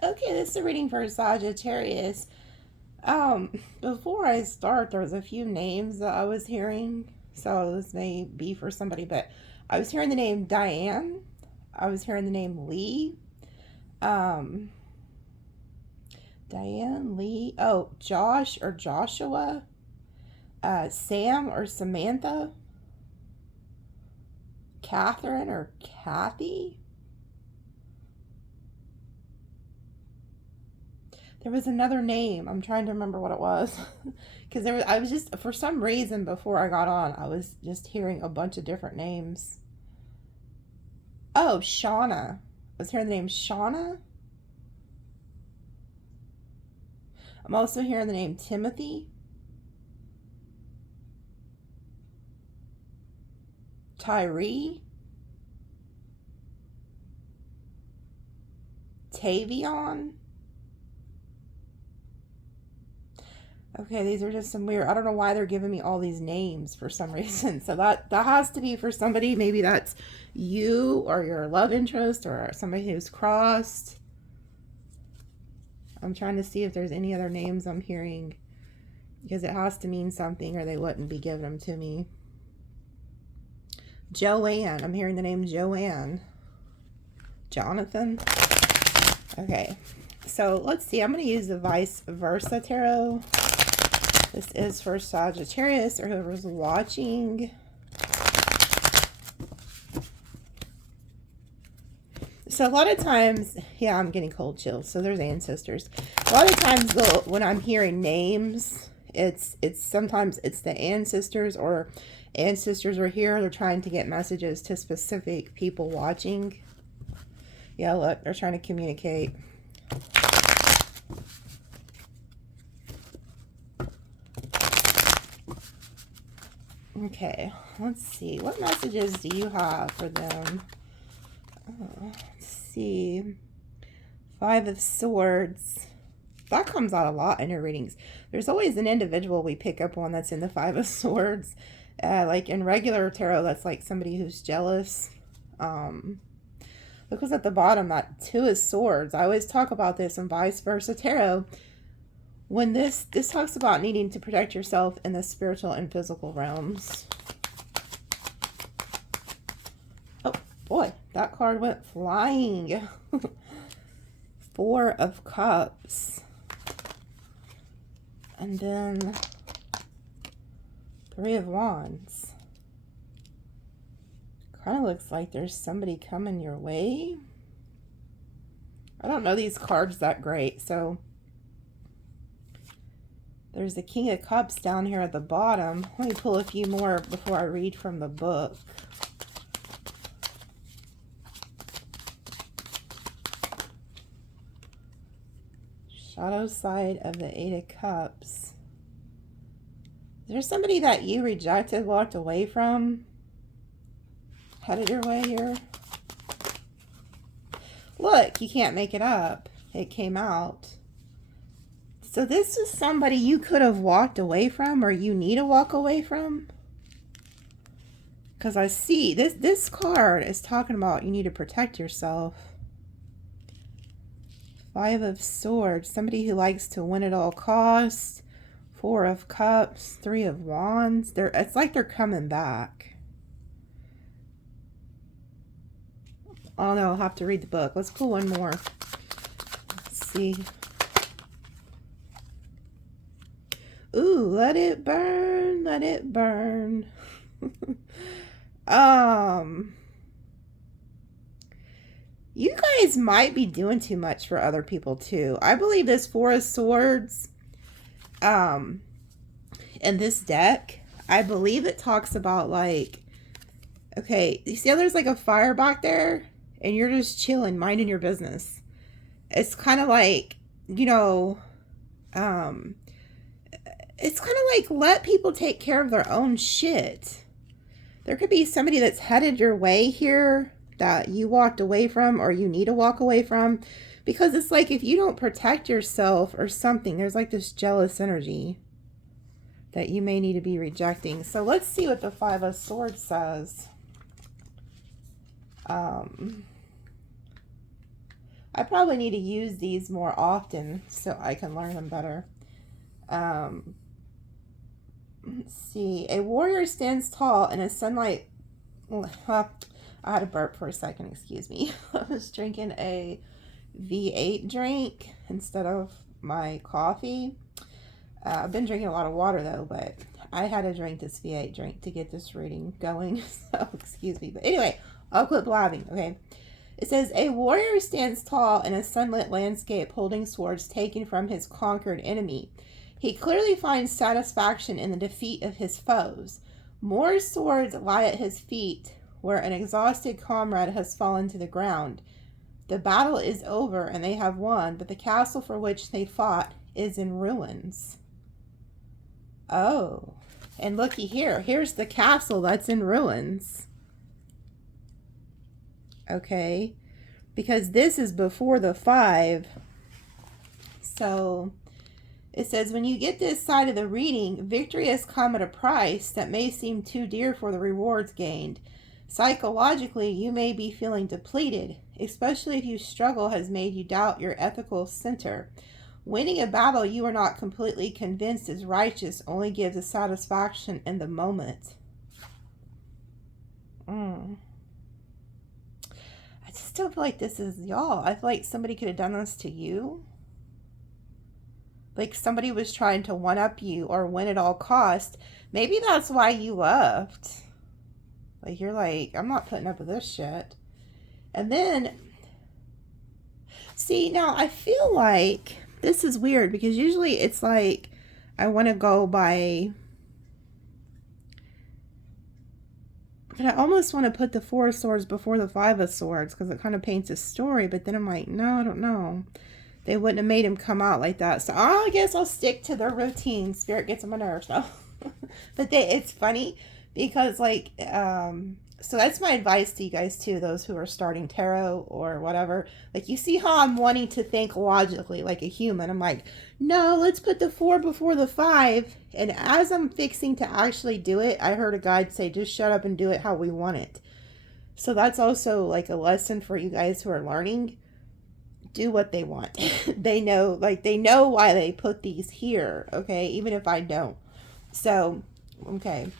Okay, this is a reading for Sagittarius. Before I start, there was a few names that I was hearing. So this may be for somebody, but I was hearing the name Diane. I was hearing the name Lee. Um, Diane, Lee. Oh, Josh or Joshua. Sam or Samantha. Catherine or Kathy. There was another name. I'm trying to remember what it was. Because I was just, for some reason, before I got on, I was just hearing a bunch of different names. Oh, Shauna. I was hearing the name Shauna. I'm also hearing the name Timothy. Tyree. Tavion. Okay, these are just some weird. I don't know why they're giving me all these names for some reason. So that has to be for somebody. Maybe that's you or your love interest or somebody who's crossed. I'm trying to see if there's any other names I'm hearing because it has to mean something or they wouldn't be giving them to me. Joanne. I'm hearing the name Joanne. Jonathan. Okay. So let's see. I'm going to use the vice versa tarot. This is for Sagittarius or whoever's watching. So a lot of times, yeah, I'm getting cold chills. So there's ancestors. A lot of times when I'm hearing names, it's sometimes it's the ancestors or ancestors are here. They're trying to get messages to specific people watching. Yeah, look, they're trying to communicate. Okay, let's see. What messages do you have for them? Let's see. 5 of Swords. That comes out a lot in your readings. There's always an individual we pick up on that's in the 5 of Swords. Like in regular tarot, that's like somebody who's jealous. Look what's at the bottom, that 2 of Swords. I always talk about this in vice versa tarot. When this talks about needing to protect yourself in the spiritual and physical realms. Oh, boy, that card went flying. 4 of Cups. And then 3 of Wands. Kind of looks like there's somebody coming your way. I don't know these cards that great, so... There's the King of Cups down here at the bottom. Let me pull a few more before I read from the book. Shadow side of the 8 of Cups. Is there somebody that you rejected, walked away from? Headed your way here? Look, you can't make it up. It came out. So this is somebody you could have walked away from or you need to walk away from. Because I see this card is talking about you need to protect yourself. 5 of Swords. Somebody who likes to win at all costs. 4 of Cups. 3 of Wands. It's like they're coming back. I don't know. I'll have to read the book. Let's pull one more. Let's see. Ooh, let it burn, let it burn. You guys might be doing too much for other people too. I believe this 4 of Swords, in this deck, I believe it talks about like, okay, you see how there's like a fire back there and you're just chilling, minding your business. It's kind of like, you know, it's kind of like let people take care of their own shit. There could be somebody that's headed your way here that you walked away from or you need to walk away from. Because it's like if you don't protect yourself or something, there's like this jealous energy that you may need to be rejecting. So let's see what the 5 of Swords says. I probably need to use these more often so I can learn them better. Let's see. A warrior stands tall in a sunlight. I had a burp for a second, excuse me. I was drinking a V8 drink instead of my coffee. I've been drinking a lot of water though, but I had to drink this V8 drink to get this reading going. So, excuse me. But anyway, I'll quit blabbing, okay? It says, a warrior stands tall in a sunlit landscape holding swords taken from his conquered enemy. He clearly finds satisfaction in the defeat of his foes. More swords lie at his feet where an exhausted comrade has fallen to the ground. The battle is over and they have won, but the castle for which they fought is in ruins. Oh, and looky here. Here's the castle that's in ruins. Okay, because this is before the 5. So it says, when you get this side of the reading, victory has come at a price that may seem too dear for the rewards gained. Psychologically, you may be feeling depleted, especially if your struggle has made you doubt your ethical center. Winning a battle you are not completely convinced is righteous only gives a satisfaction in the moment. I just don't feel like this is y'all. I feel like somebody could have done this to you. Like somebody was trying to one-up you or win at all cost. Maybe that's why you left. Like you're like, I'm not putting up with this shit. And then, see, now I feel like this is weird because usually it's like I want to go by, but I almost want to put the 4 of Swords before the 5 of Swords because it kind of paints a story. But then I'm like, no, I don't know. They wouldn't have made him come out like that. So I guess I'll stick to their routine. Spirit gets on my nerves though. But it's funny because like, so that's my advice to you guys too, those who are starting tarot or whatever. Like you see how I'm wanting to think logically like a human. I'm like, no, let's put the 4 before the 5. And as I'm fixing to actually do it, I heard a guide say, just shut up and do it how we want it. So that's also like a lesson for you guys who are learning. Do what they want. They know why they put these here. Okay. Even if I don't. So, okay.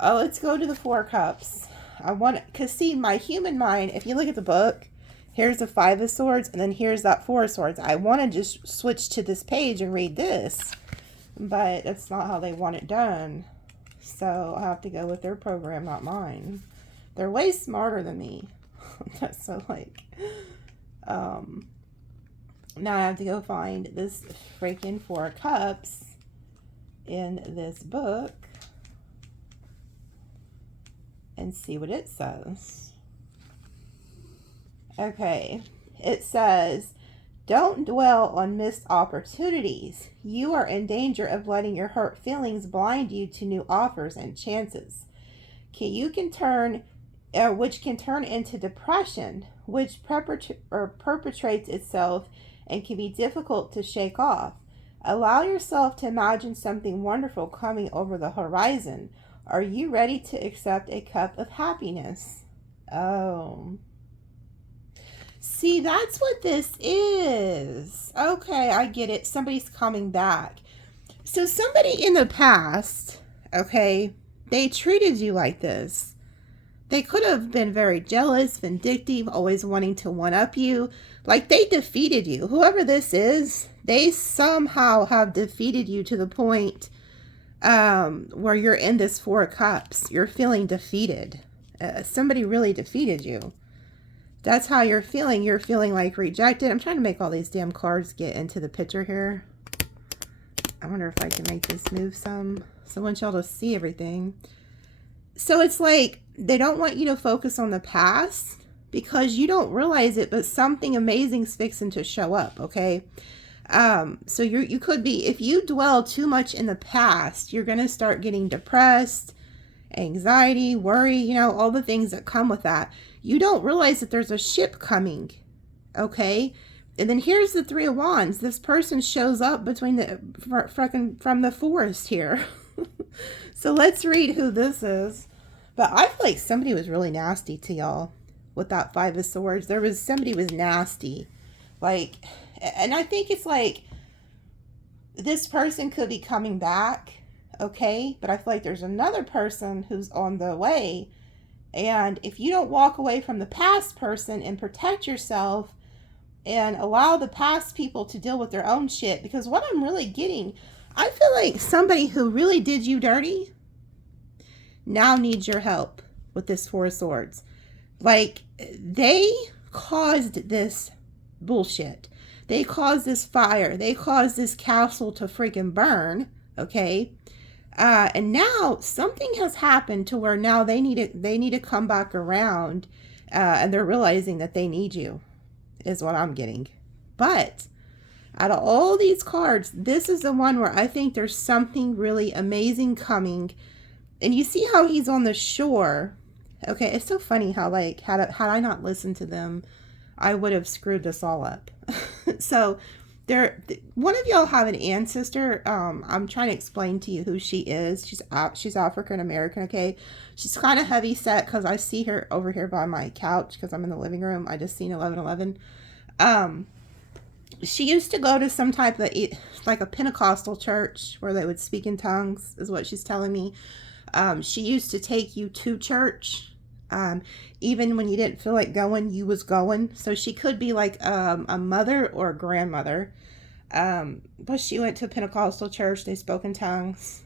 Oh, let's go to the 4 cups. Because see, my human mind, if you look at the book, here's the 5 of Swords, and then here's that 4 of Swords. I want to just switch to this page and read this, but that's not how they want it done. So I have to go with their program, not mine. They're way smarter than me. So like, now I have to go find this freaking 4 cups in this book and see what it says. Okay, it says, don't dwell on missed opportunities. You are in danger of letting your hurt feelings blind you to new offers and chances. Which can turn into depression, which perpetrates itself and can be difficult to shake off. Allow yourself to imagine something wonderful coming over the horizon. Are you ready to accept a cup of happiness? Oh. See, that's what this is. Okay, I get it. Somebody's coming back. So somebody in the past, okay, they treated you like this. They could have been very jealous, vindictive, always wanting to one-up you. Like they defeated you. Whoever this is, they somehow have defeated you to the point where you're in this 4 cups. You're feeling defeated. Somebody really defeated you. That's how you're feeling. You're feeling like rejected. I'm trying to make all these damn cards get into the picture here. I wonder if I can make this move some. So I want y'all to see everything. So it's like they don't want you to focus on the past because you don't realize it, but something amazing's fixing to show up, okay? So you could be, if you dwell too much in the past, you're going to start getting depressed, anxiety, worry, all the things that come with that. You don't realize that there's a ship coming, okay? And then here's the 3 of Wands. This person shows up between from the forest here. So let's read who this is. But I feel like somebody was really nasty to y'all. with that Five of Swords. Somebody was nasty. Like, and I think it's like, this person could be coming back, okay? But I feel like there's another person who's on the way. And if you don't walk away from the past person and protect yourself and allow the past people to deal with their own shit, because what I'm really getting, I feel like somebody who really did you dirty now needs your help with this Four of Swords. Like, they caused this bullshit. They caused this fire. They caused this castle to freaking burn, okay? And now something has happened to where now they need to come back around, and they're realizing that they need you, is what I'm getting. But out of all these cards, this is the one where I think there's something really amazing coming. And you see how he's on the shore. Okay, it's so funny how, like, had I not listened to them, I would have screwed this all up. So one of y'all have an ancestor. I'm trying to explain to you who she is. She's African American, okay? She's kind of heavy set because I see her over here by my couch because I'm in the living room. I just seen 1111. She used to go to some type of, like, a Pentecostal church where they would speak in tongues, is what she's telling me. She used to take you to church. Even when you didn't feel like going, you was going. So she could be like a mother or a grandmother. But she went to a Pentecostal church. They spoke in tongues.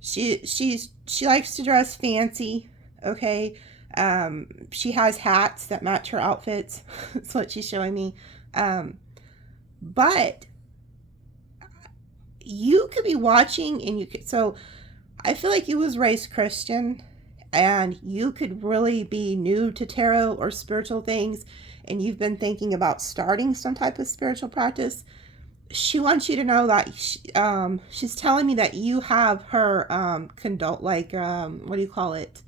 She likes to dress fancy. Okay. She has hats that match her outfits. That's what she's showing me. But you could be watching and you could, so I feel like you was raised Christian. And you could really be new to tarot or spiritual things, and you've been thinking about starting some type of spiritual practice. She wants you to know that she's telling me that you have her what do you call it?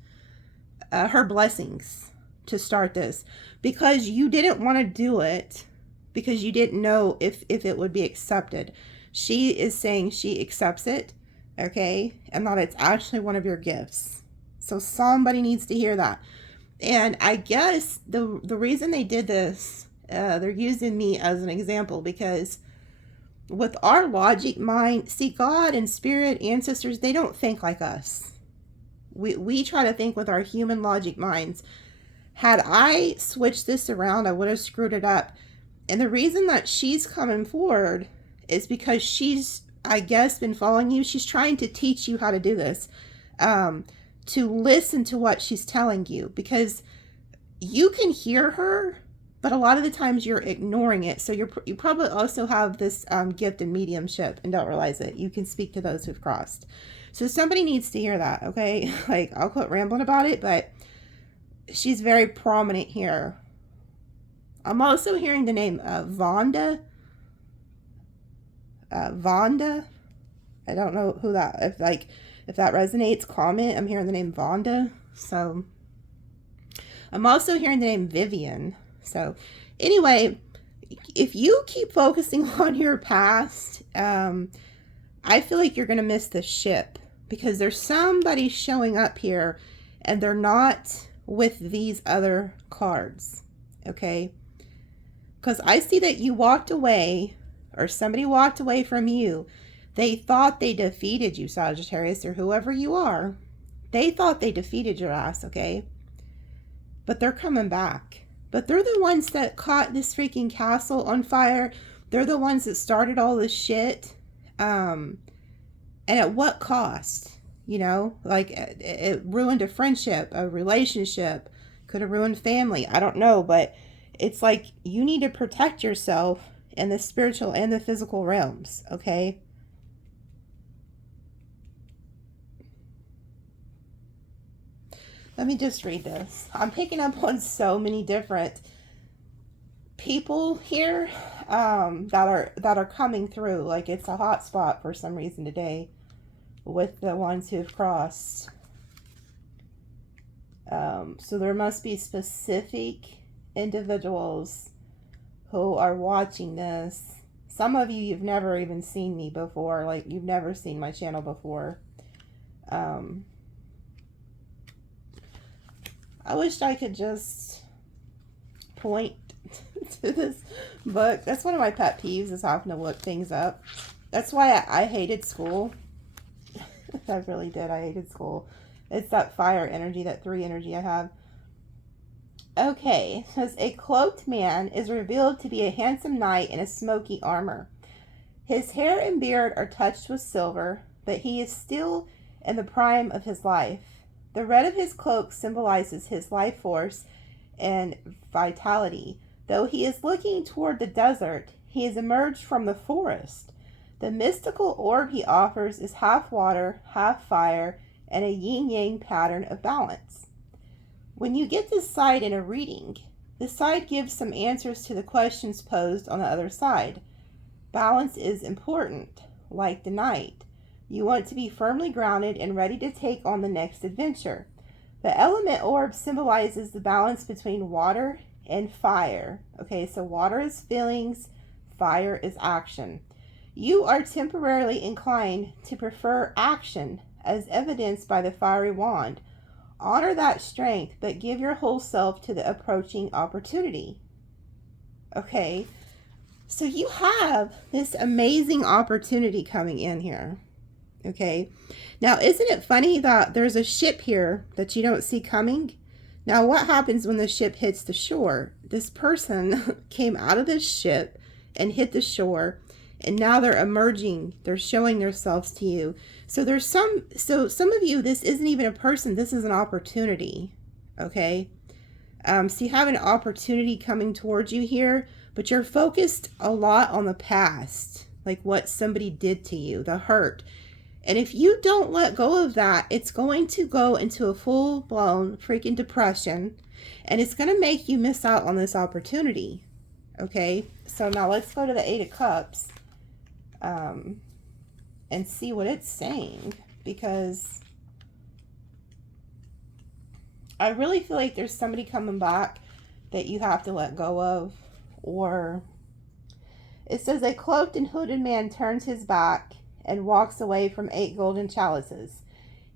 Her blessings to start this, because you didn't want to do it because you didn't know if it would be accepted. She is saying she accepts it, okay, and that it's actually one of your gifts. So somebody needs to hear that. And I guess the reason they did this, they're using me as an example, because with our logic mind, see, God and spirit, ancestors, they don't think like us. We try to think with our human logic minds. Had I switched this around, I would have screwed it up. And the reason that she's coming forward is because she's, I guess, been following you. She's trying to teach you how to do this. To listen to what she's telling you, because you can hear her, but a lot of the times you're ignoring it. So you probably also have this gift in mediumship and don't realize it. You can speak to those who've crossed. So somebody needs to hear that, okay? Like, I'll quit rambling about it, but she's very prominent here. I'm also hearing the name Vonda. Vonda. I don't know who that, if that resonates, comment. I'm hearing the name Vonda. So I'm also hearing the name Vivian. So anyway, if you keep focusing on your past, I feel like you're going to miss the ship, because there's somebody showing up here and they're not with these other cards. Okay. Because I see that you walked away, or somebody walked away from you. They thought they defeated you, Sagittarius, or whoever you are. They thought they defeated your ass, okay? But they're coming back. But they're the ones that caught this freaking castle on fire. They're the ones that started all this shit. And at what cost? You know, like, it ruined a friendship, a relationship. Could have ruined family. I don't know, but it's like you need to protect yourself in the spiritual and the physical realms, okay? Let me just read this. I'm picking up on so many different people here that are coming through. Like, it's a hot spot for some reason today with the ones who've crossed. So there must be specific individuals who are watching this. Some of you've never even seen me before. Like, you've never seen my channel before. I wish I could just point to this book. That's one of my pet peeves, is having to look things up. That's why I hated school. I really did. I hated school. It's that fire energy, that 3 energy I have. Okay, it says a cloaked man is revealed to be a handsome knight in a smoky armor. His hair and beard are touched with silver, but he is still in the prime of his life. The red of his cloak symbolizes his life force and vitality. Though he is looking toward the desert, he has emerged from the forest. The mystical orb he offers is half water, half fire, and a yin-yang pattern of balance. When you get this side in a reading, the side gives some answers to the questions posed on the other side. Balance is important, like the knight. You want to be firmly grounded and ready to take on the next adventure. The element orb symbolizes the balance between water and fire. Okay, so water is feelings, fire is action. You are temporarily inclined to prefer action, as evidenced by the fiery wand. Honor that strength, but give your whole self to the approaching opportunity. Okay, so you have this amazing opportunity coming in here. Okay, now isn't it funny that there's a ship here that you don't see coming? Now what happens when the ship hits the shore? This person came out of this ship and hit the shore, and now they're emerging, they're showing themselves to you. So there's some of you, this isn't even a person, this is an opportunity. Okay, so you have an opportunity coming towards you here, but you're focused a lot on the past, like what somebody did to you, the hurt. And if you don't let go of that, it's going to go into a full-blown freaking depression, and it's going to make you miss out on this opportunity. Okay, so now let's go to the 8 of Cups and see what it's saying, because I really feel like there's somebody coming back that you have to let go of. Or it says a cloaked and hooded man turns his back and walks away from 8 golden chalices.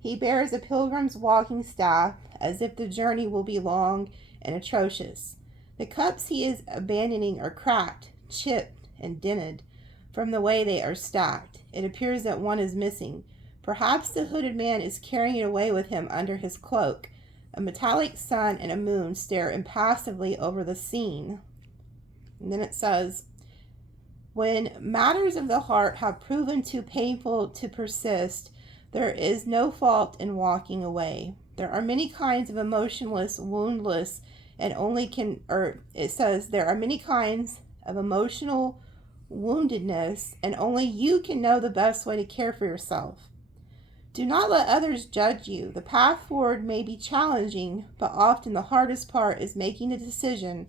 He bears a pilgrim's walking staff, as if the journey will be long and atrocious. The cups he is abandoning are cracked, chipped, and dented from the way they are stacked. It appears that one is missing. Perhaps the hooded man is carrying it away with him under his cloak. A metallic sun and a moon stare impassively over the scene. And then it says, when matters of the heart have proven too painful to persist, there is no fault in walking away. There are many kinds of emotionless, woundless, and it says there are many kinds of emotional woundedness, and only you can know the best way to care for yourself. Do not let others judge you. The path forward may be challenging, but often the hardest part is making the decision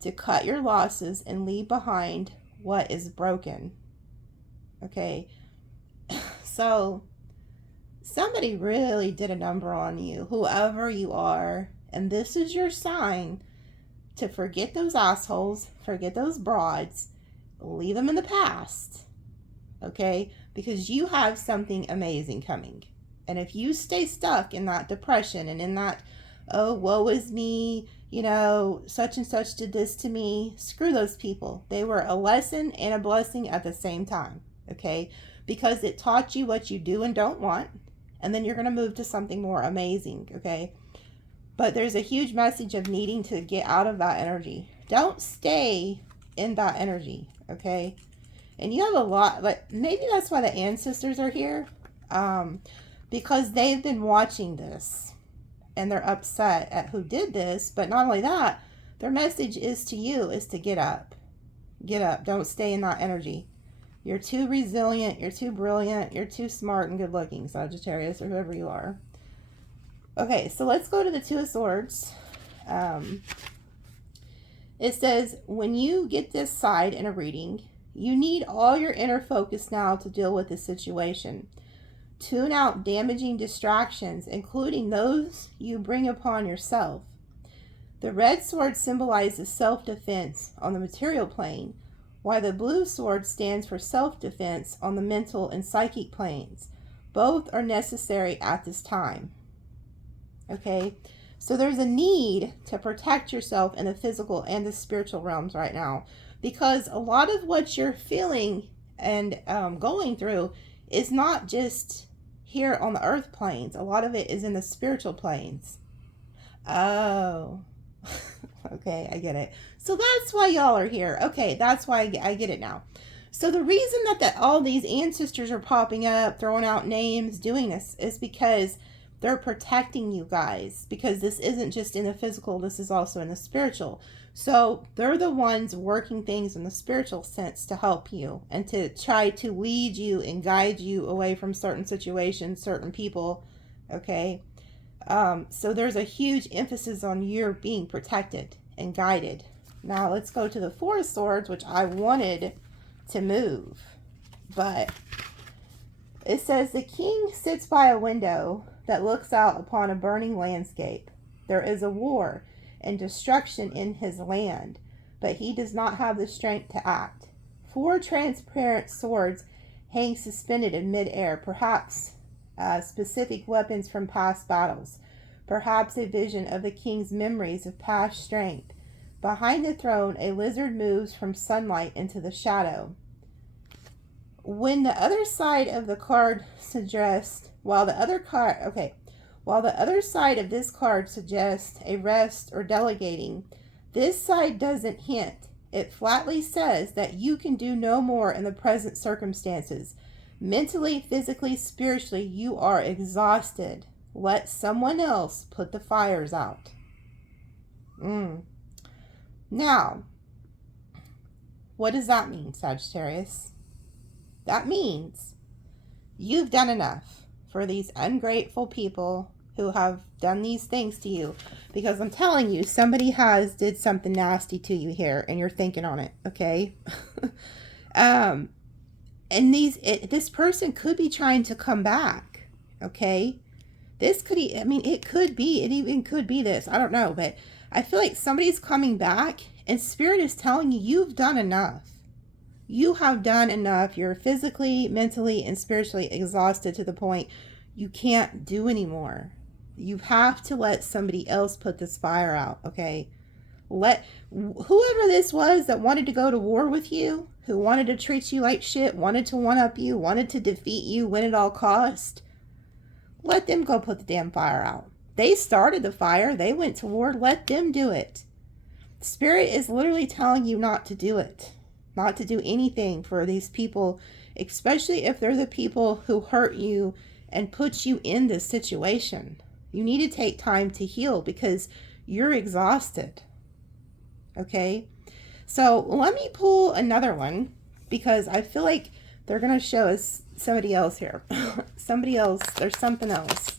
to cut your losses and leave behind what is broken. Okay, so somebody really did a number on you, whoever you are, and this is your sign to forget those assholes, forget those broads, leave them in the past. Okay, because you have something amazing coming. And if you stay stuck in that depression and in that, oh, woe is me, you know, such and such did this to me, screw those people. They were a lesson and a blessing at the same time. Okay, because it taught you what you do and don't want, and then you're going to move to something more amazing. Okay, but there's a huge message of needing to get out of that energy. Don't stay in that energy. Okay, and you have a lot, like maybe that's why the ancestors are here, because they've been watching this and they're upset at who did this. But not only that, their message is to you is to get up. Get up. Don't stay in that energy. You're too resilient. You're too brilliant. You're too smart and good looking, Sagittarius, or whoever you are. Okay, so let's go to the 2 of Swords. It says, when you get this side in a reading, you need all your inner focus now to deal with the situation. Tune out damaging distractions, including those you bring upon yourself. The red sword symbolizes self-defense on the material plane, while the blue sword stands for self-defense on the mental and psychic planes. Both are necessary at this time. Okay, So there's a need to protect yourself in the physical and the spiritual realms right now, because a lot of what you're feeling and going through is not just here on the earth planes. A lot of it is in the spiritual planes. Oh, okay, I get it. So that's why y'all are here. Okay, that's why I get it now. So the reason that all these ancestors are popping up, throwing out names, doing this, is because they're protecting you guys. Because this isn't just in the physical, this is also in the spiritual. So they're the ones working things in the spiritual sense to help you and to try to lead you and guide you away from certain situations, certain people. Okay. So there's a huge emphasis on your being protected and guided. Now let's go to the Four of Swords, which I wanted to move, but it says the king sits by a window that looks out upon a burning landscape. There is a war and destruction in his land, but he does not have the strength to act. Four transparent swords hang suspended in midair, perhaps specific weapons from past battles, perhaps a vision of the king's memories of past strength. Behind the throne, a lizard moves from sunlight into the shadow. When the other side of the card suggests, while the other side of this card suggests a rest or delegating, this side doesn't hint. It flatly says that you can do no more in the present circumstances. Mentally, physically, spiritually, you are exhausted. Let someone else put the fires out. Now, what does that mean, Sagittarius? That means you've done enough for these ungrateful people who have done these things to you. Because I'm telling you, somebody did something nasty to you here, and you're thinking on it, okay? And this person could be trying to come back, okay? It even could be this. I don't know, but I feel like somebody's coming back, and Spirit is telling you, you've done enough. You have done enough. You're physically, mentally, and spiritually exhausted to the point you can't do anymore. You have to let somebody else put this fire out, okay? Let whoever this was that wanted to go to war with you, who wanted to treat you like shit, wanted to one-up you, wanted to defeat you, win at all cost, let them go put the damn fire out. They started the fire. They went to war. Let them do it. Spirit is literally telling you not to do it. Not to do anything for these people, especially if they're the people who hurt you and put you in this situation. You need to take time to heal because you're exhausted. Okay? So let me pull another one because I feel like they're going to show us somebody else here. Somebody else. There's something else.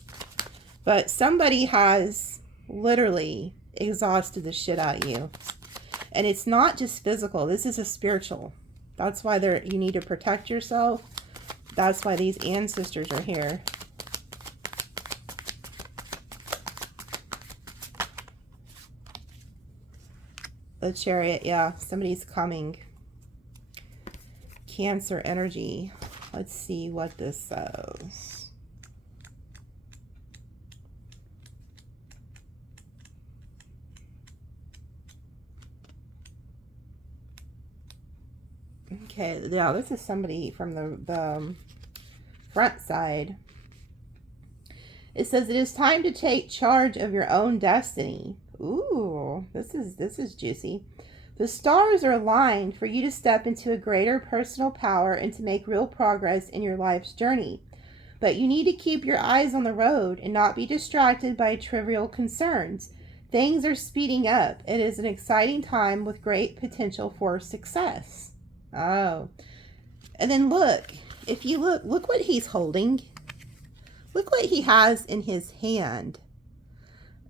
But somebody has literally exhausted the shit out of you. And it's not just physical. This is a spiritual. That's why you need to protect yourself. That's why these ancestors are here. The chariot, yeah. Somebody's coming. Cancer energy. Let's see what this says. Okay, yeah, this is somebody from the front side. It says it is time to take charge of your own destiny. Ooh, this is juicy. The stars are aligned for you to step into a greater personal power and to make real progress in your life's journey. But you need to keep your eyes on the road and not be distracted by trivial concerns. Things are speeding up. It is an exciting time with great potential for success. Oh, and then look, if you look what he's holding. Look what he has in his hand.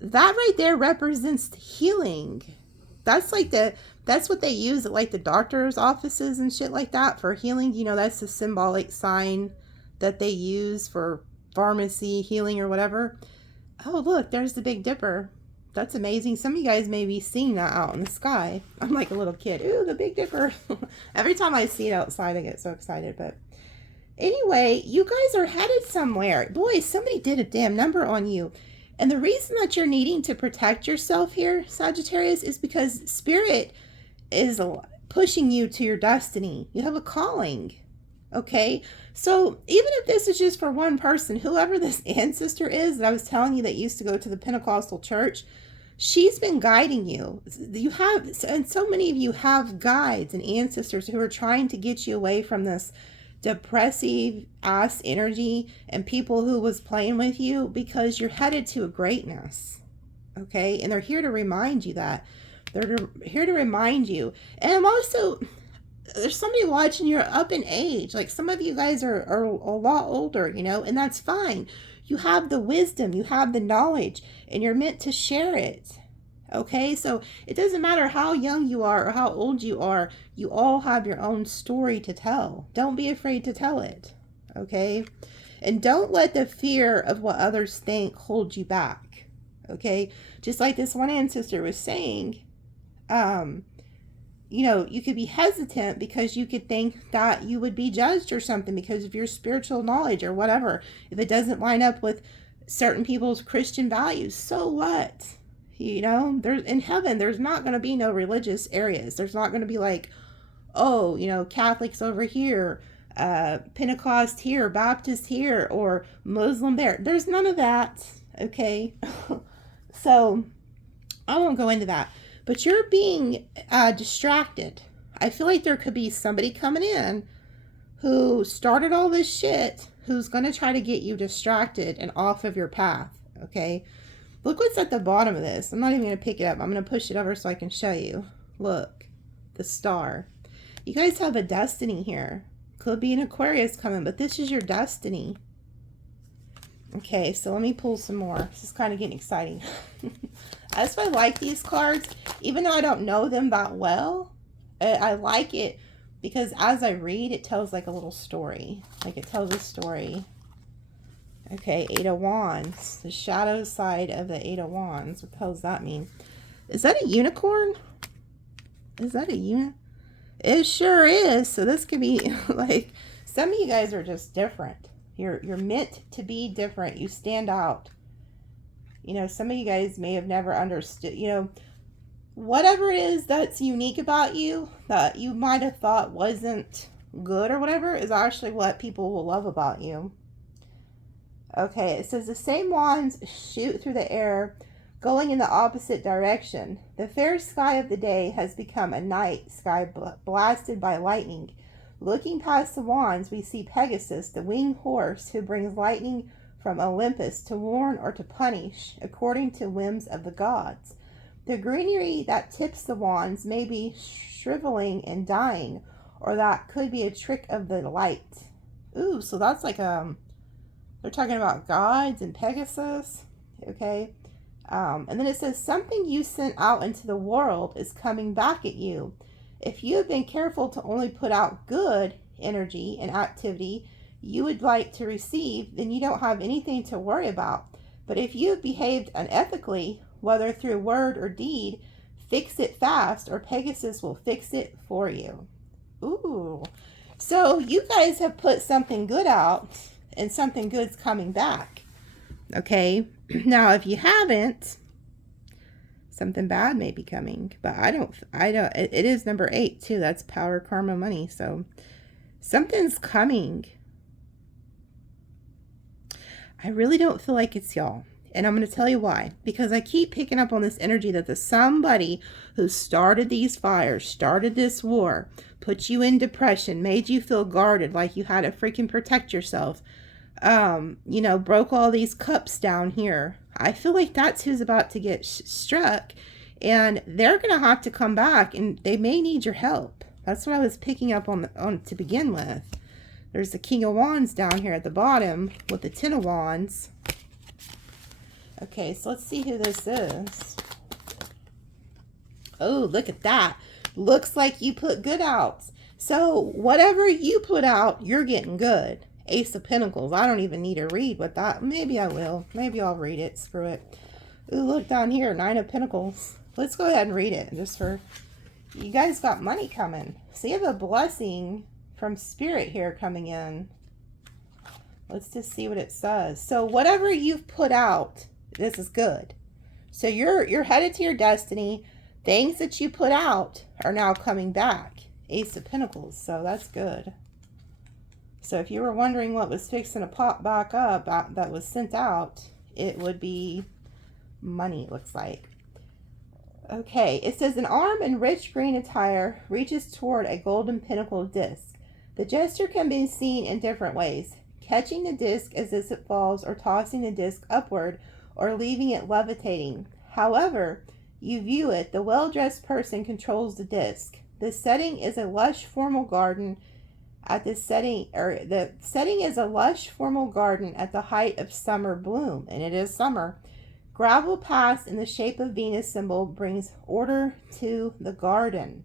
That right there represents healing. That's what they use at like the doctor's offices and shit like that for healing. You know, that's the symbolic sign that they use for pharmacy, healing, or whatever. Oh, look, there's the Big Dipper. That's amazing. Some of you guys may be seeing that out in the sky. I'm like a little kid. Ooh, the Big Dipper. Every time I see it outside, I get so excited. But anyway, you guys are headed somewhere. Boy, somebody did a damn number on you. And the reason that you're needing to protect yourself here, Sagittarius, is because Spirit is pushing you to your destiny. You have a calling. Okay? So even if this is just for one person, whoever this ancestor is that I was telling you that used to go to the Pentecostal church, she's been guiding you. You have, and so many of you have guides and ancestors who are trying to get you away from this depressive ass energy and people who was playing with you, because you're headed to a greatness. Okay? And they're here to remind you that. They're here to remind you. And I'm also, there's somebody watching, you're up in age. Like some of you guys are a lot older, you know, and that's fine. You have the wisdom, you have the knowledge, and you're meant to share it. Okay, so it doesn't matter how young you are or how old you are, you all have your own story to tell. Don't be afraid to tell it. Okay, and don't let the fear of what others think hold you back. Okay, just like this one ancestor was saying, you know, you could be hesitant because you could think that you would be judged or something because of your spiritual knowledge or whatever. If it doesn't line up with certain people's Christian values, so what? You know, there's in heaven, there's not going to be no religious areas. There's not going to be like, oh, you know, Catholics over here, Pentecost here, Baptist here, or Muslim there. There's none of that. Okay. So I won't go into that. But you're being distracted. I feel like there could be somebody coming in who started all this shit, who's going to try to get you distracted and off of your path. Okay. Look what's at the bottom of this. I'm not even going to pick it up. I'm going to push it over so I can show you. Look, the star. You guys have a destiny here. Could be an Aquarius coming, but this is your destiny. Okay, so let me pull some more. This is kind of getting exciting. That's why I like these cards. Even though I don't know them that well, I like it because as I read, it tells like a little story. Like it tells a story. Okay, Eight of Wands. The shadow side of the Eight of Wands. What the hell does that mean? Is that a unicorn? Is that a unicorn? It sure is. So this could be like, some of you guys are just different. You're meant to be different. You stand out. You know, some of you guys may have never understood, you know, whatever it is that's unique about you that you might have thought wasn't good or whatever is actually what people will love about you. Okay, it says the same wands shoot through the air, going in the opposite direction. The fair sky of the day has become a night sky blasted by lightning. Looking past the wands, we see Pegasus, the winged horse who brings lightning from Olympus to warn or to punish, according to whims of the gods. The greenery that tips the wands may be shriveling and dying, or that could be a trick of the light. Ooh, so that's like they're talking about gods and Pegasus. Okay. And then it says, something you sent out into the world is coming back at you. If you have been careful to only put out good energy and activity you would like to receive, then you don't have anything to worry about. But if you have behaved unethically, whether through word or deed, fix it fast or Pegasus will fix it for you. Ooh. So you guys have put something good out and something good's coming back. Okay. Now, if you haven't, something bad may be coming, but I don't, it is number 8 too. That's power, karma, money. So something's coming. I really don't feel like it's y'all. And I'm going to tell you why. Because I keep picking up on this energy that there's somebody who started these fires, started this war, put you in depression, made you feel guarded, like you had to freaking protect yourself. You know, broke all these cups down here. I feel like that's who's about to get struck, and they're going to have to come back, and they may need your help. That's what I was picking up on to begin with. There's the King of Wands down here at the bottom with the 10 of Wands. Okay, so let's see who this is. Oh, look at that. Looks like you put good out. So whatever you put out, you're getting good. Ace of Pentacles. I don't even need to read what that. Maybe I will. Maybe I'll read it. Screw it. Ooh, look down here. 9 of Pentacles. Let's go ahead and read it. Just for... You guys got money coming. So you have a blessing from Spirit here coming in. Let's just see what it says. So whatever you've put out, This is good. So you're headed to your destiny. Things that you put out are now coming back. Ace of Pentacles. So that's good. So if you were wondering what was fixing to pop back up that was sent out, it would be money, it looks like. Okay, it says an arm in rich green attire reaches toward a golden pinnacle disc. The gesture can be seen in different ways. Catching the disc as it falls, or tossing the disc upward, or leaving it levitating. However you view it, the well-dressed person controls the disc. The setting is a lush formal garden the setting is a lush formal garden at the height of summer bloom, and it is summer. Gravel paths in the shape of Venus symbol brings order to the garden.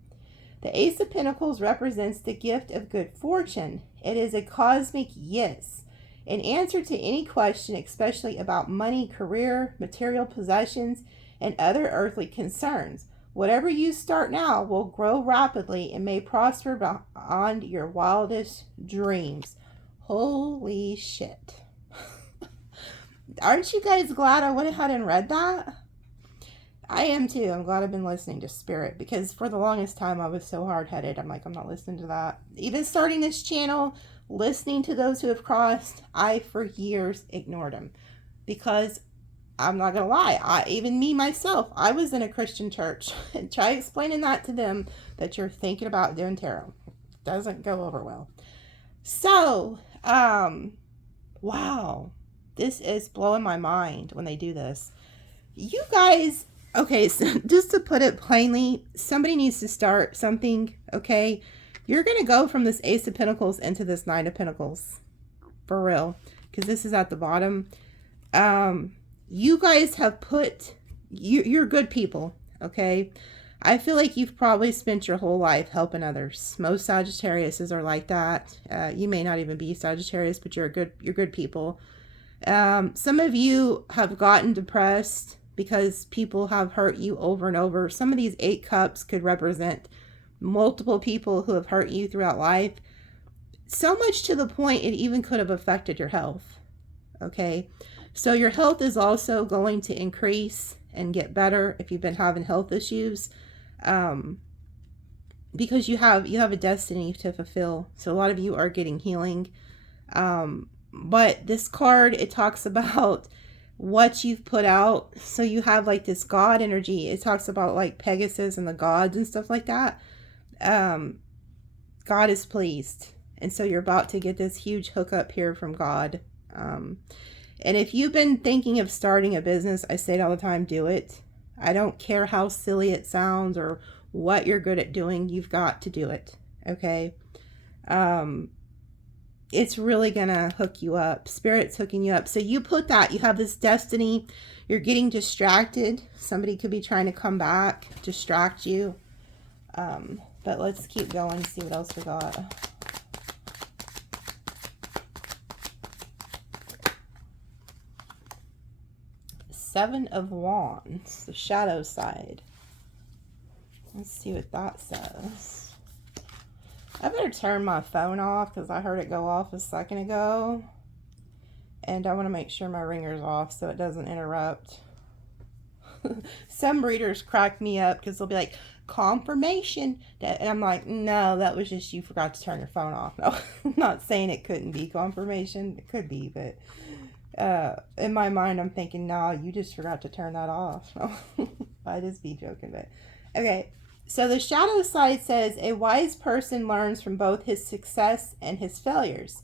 The Ace of Pentacles represents the gift of good fortune. It is a cosmic yes. In answer to any question, especially about money, career, material possessions, and other earthly concerns. Whatever you start now will grow rapidly and may prosper beyond your wildest dreams. Holy shit. Aren't you guys glad I went ahead and read that? I am too. I'm glad I've been listening to Spirit, because for the longest time I was so hard-headed. I'm like, I'm not listening to that. Even starting this channel, listening to those who have crossed, I for years ignored them, because I'm not gonna lie, even me myself, I was in a Christian church, and try explaining that to them that you're thinking about doing tarot. Doesn't go over well. So, wow, this is blowing my mind when they do this. You guys, okay, so just to put it plainly, somebody needs to start something, okay? You're gonna go from this Ace of Pentacles into this Nine of Pentacles, for real, because this is at the bottom. You guys have put, you're good people, okay? I feel like you've probably spent your whole life helping others. Most Sagittariuses are like that. You may not even be Sagittarius, but you're good people. Some of you have gotten depressed because people have hurt you over and over. Some of these 8 cups could represent multiple people who have hurt you throughout life. So much to the point it even could have affected your health, okay? So your health is also going to increase and get better if you've been having health issues, because you have a destiny to fulfill. So a lot of you are getting healing. But this card, it talks about what you've put out. So you have like this God energy. It talks about like Pegasus and the gods and stuff like that. God is pleased. And so you're about to get this huge hookup here from God. And if you've been thinking of starting a business, I say it all the time, do it. I don't care how silly it sounds or what you're good at doing. You've got to do it. Okay. It's really going to hook you up. Spirit's hooking you up. So you put that, you have this destiny. You're getting distracted. Somebody could be trying to come back, distract you. But let's keep going and see what else we got. Seven of Wands, the shadow side. Let's see what that says. I better turn my phone off because I heard it go off a second ago. And I want to make sure my ringer's off so it doesn't interrupt. Some readers crack me up because they'll be like, confirmation. And I'm like, no, that was just you forgot to turn your phone off. No, I'm not saying it couldn't be confirmation. It could be, but in my mind, I'm thinking, no, you just forgot to turn that off. I just be joking, but okay. So the shadow side says, a wise person learns from both his success and his failures.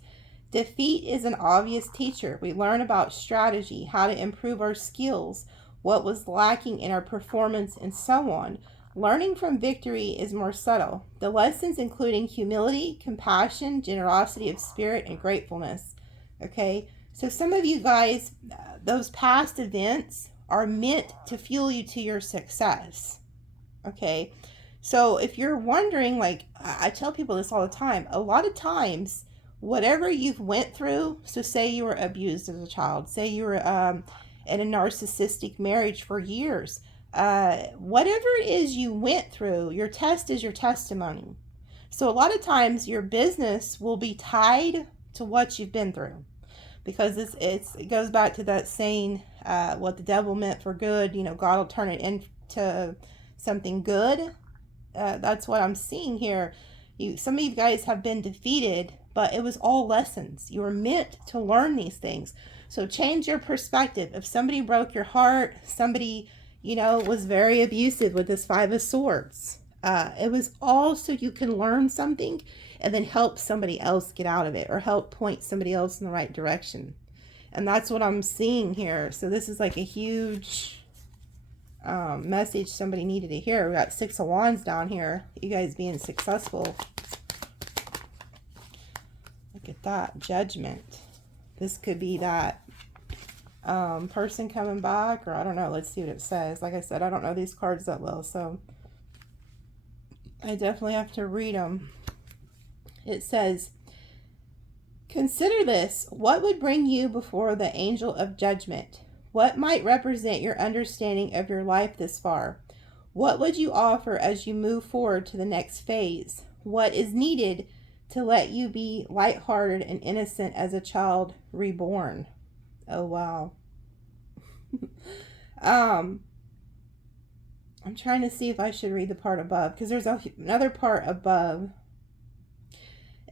Defeat is an obvious teacher. We learn about strategy, how to improve our skills, what was lacking in our performance, and so on. Learning from victory is more subtle. The lessons including humility, compassion, generosity of spirit, and gratefulness. Okay, so some of you guys, those past events are meant to fuel you to your success. Okay, so if you're wondering, like I tell people this all the time, a lot of times, whatever you've went through, so say you were abused as a child, say you were in a narcissistic marriage for years, whatever it is you went through, your test is your testimony. So a lot of times your business will be tied to what you've been through. because it goes back to that saying, what the devil meant for good, you know, God will turn it into something good. That's what I'm seeing here. Some of you guys have been defeated, but it was all lessons. You were meant to learn these things. So change your perspective. If somebody broke your heart, somebody, you know, was very abusive with this Five of Swords, it was all so you can learn something and then help somebody else get out of it, or help point somebody else in the right direction. And that's what I'm seeing here. So this is like a huge message somebody needed to hear. We got Six of Wands down here. You guys being successful. Look at that. Judgment. This could be that person coming back, or I don't know. Let's see what it says. Like I said, I don't know these cards that well, so I definitely have to read them. It says, consider this. What would bring you before the angel of judgment? What might represent your understanding of your life this far? What would you offer as you move forward to the next phase? What is needed to let you be lighthearted and innocent as a child reborn? Oh, wow. I'm trying to see if I should read the part above, because there's another part above.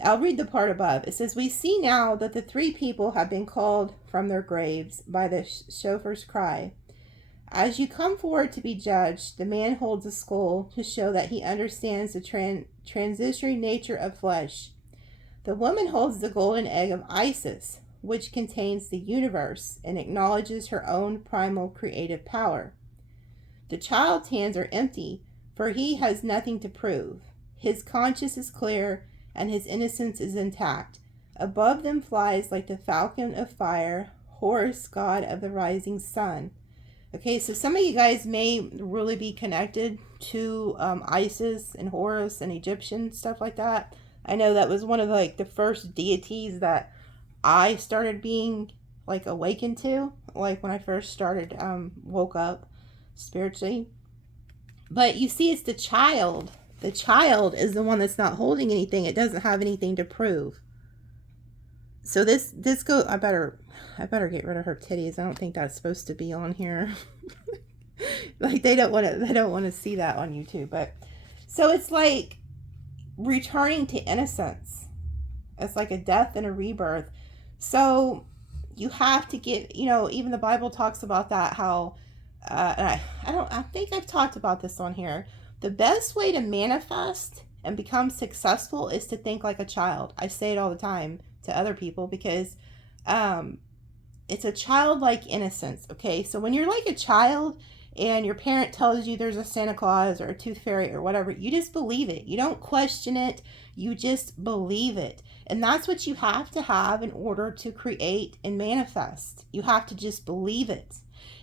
I'll read the part above. It says, we see now that the three people have been called from their graves by the shofar's cry. As you come forward to be judged, the man holds a skull to show that he understands the transitionary nature of flesh. The woman holds the golden egg of Isis, which contains the universe and acknowledges her own primal creative power. The child's hands are empty, for he has nothing to prove. His conscience is clear, and his innocence is intact. Above them flies, like the falcon of fire, Horus, god of the rising sun. Okay, so some of you guys may really be connected to Isis and Horus and Egyptian stuff like that. I know that was one of the first deities that I started being like awakened to, like when I first started woke up spiritually. But you see, it's the child. The child is the one that's not holding anything. It doesn't have anything to prove. So this go. I better get rid of her titties. I don't think that's supposed to be on here. Like they don't want to see that on YouTube. But so it's like returning to innocence. It's like a death and a rebirth. So you have to get, you know, even the Bible talks about that, how and I think I've talked about this on here. The best way to manifest and become successful is to think like a child. I say it all the time to other people because it's a childlike innocence, okay? So when you're like a child and your parent tells you there's a Santa Claus or a tooth fairy or whatever, you just believe it. You don't question it. You just believe it. And that's what you have to have in order to create and manifest. You have to just believe it.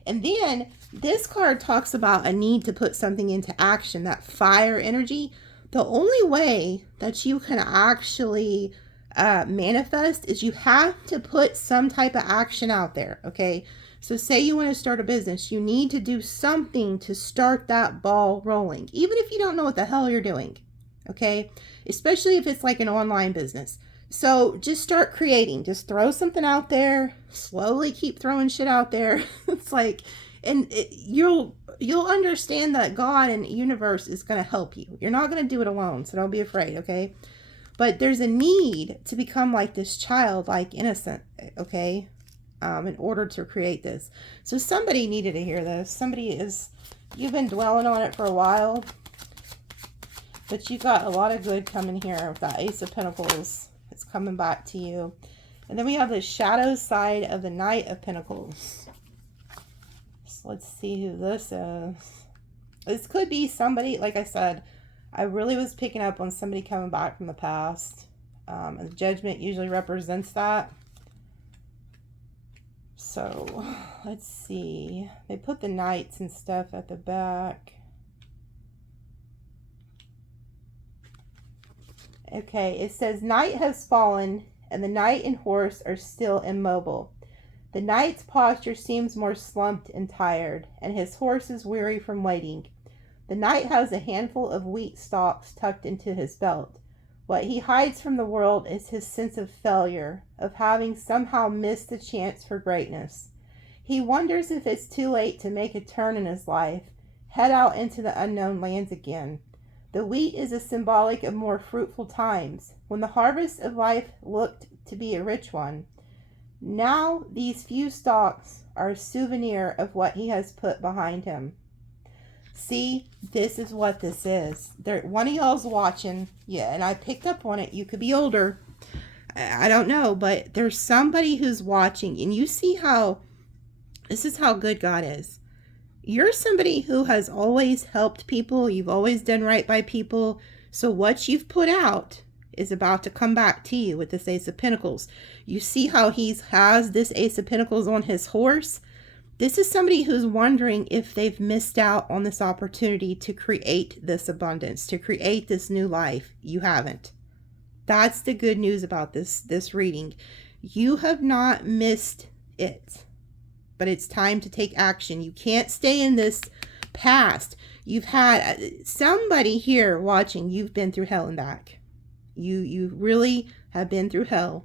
And then this card talks about a need to put something into action, that fire energy. The only way that you can actually manifest is you have to put some type of action out there, okay? So say you want to start a business, you need to do something to start that ball rolling, even if you don't know what the hell you're doing, okay? Especially if it's like an online business. So just start creating. Just throw something out there. Slowly keep throwing shit out there. It's like, and you'll understand that God and the universe is going to help you. You're not going to do it alone, so don't be afraid, okay? But there's a need to become like this childlike innocent, okay? In order to create this. So somebody needed to hear this. You've been dwelling on it for a while, but you got a lot of good coming here with that Ace of Pentacles. It's coming back to you. And then we have the shadow side of the Knight of Pentacles. So let's see who this is. This could be somebody, like I said, I really was picking up on somebody coming back from the past. And the Judgment usually represents that. So let's see. They put the knights and stuff at the back. Okay, it says, night has fallen, and the knight and horse are still immobile. The knight's posture seems more slumped and tired, and his horse is weary from waiting. The knight has a handful of wheat stalks tucked into his belt. What he hides from the world is his sense of failure, of having somehow missed the chance for greatness. He wonders if it's too late to make a turn in his life, head out into the unknown lands again. The wheat is a symbolic of more fruitful times, when the harvest of life looked to be a rich one. Now these few stalks are a souvenir of what he has put behind him. See, this is what this is. One of y'all's watching, yeah, and I picked up on it. You could be older. I don't know, but there's somebody who's watching, and you see how, this is how good God is. You're somebody who has always helped people. You've always done right by people. So what you've put out is about to come back to you with this Ace of Pentacles. You see how he has this Ace of Pentacles on his horse? This is somebody who's wondering if they've missed out on this opportunity to create this abundance, to create this new life. You haven't. That's the good news about this reading. You have not missed it, but it's time to take action. You can't stay in this past. You've had somebody here watching. You've been through hell and back. You really have been through hell.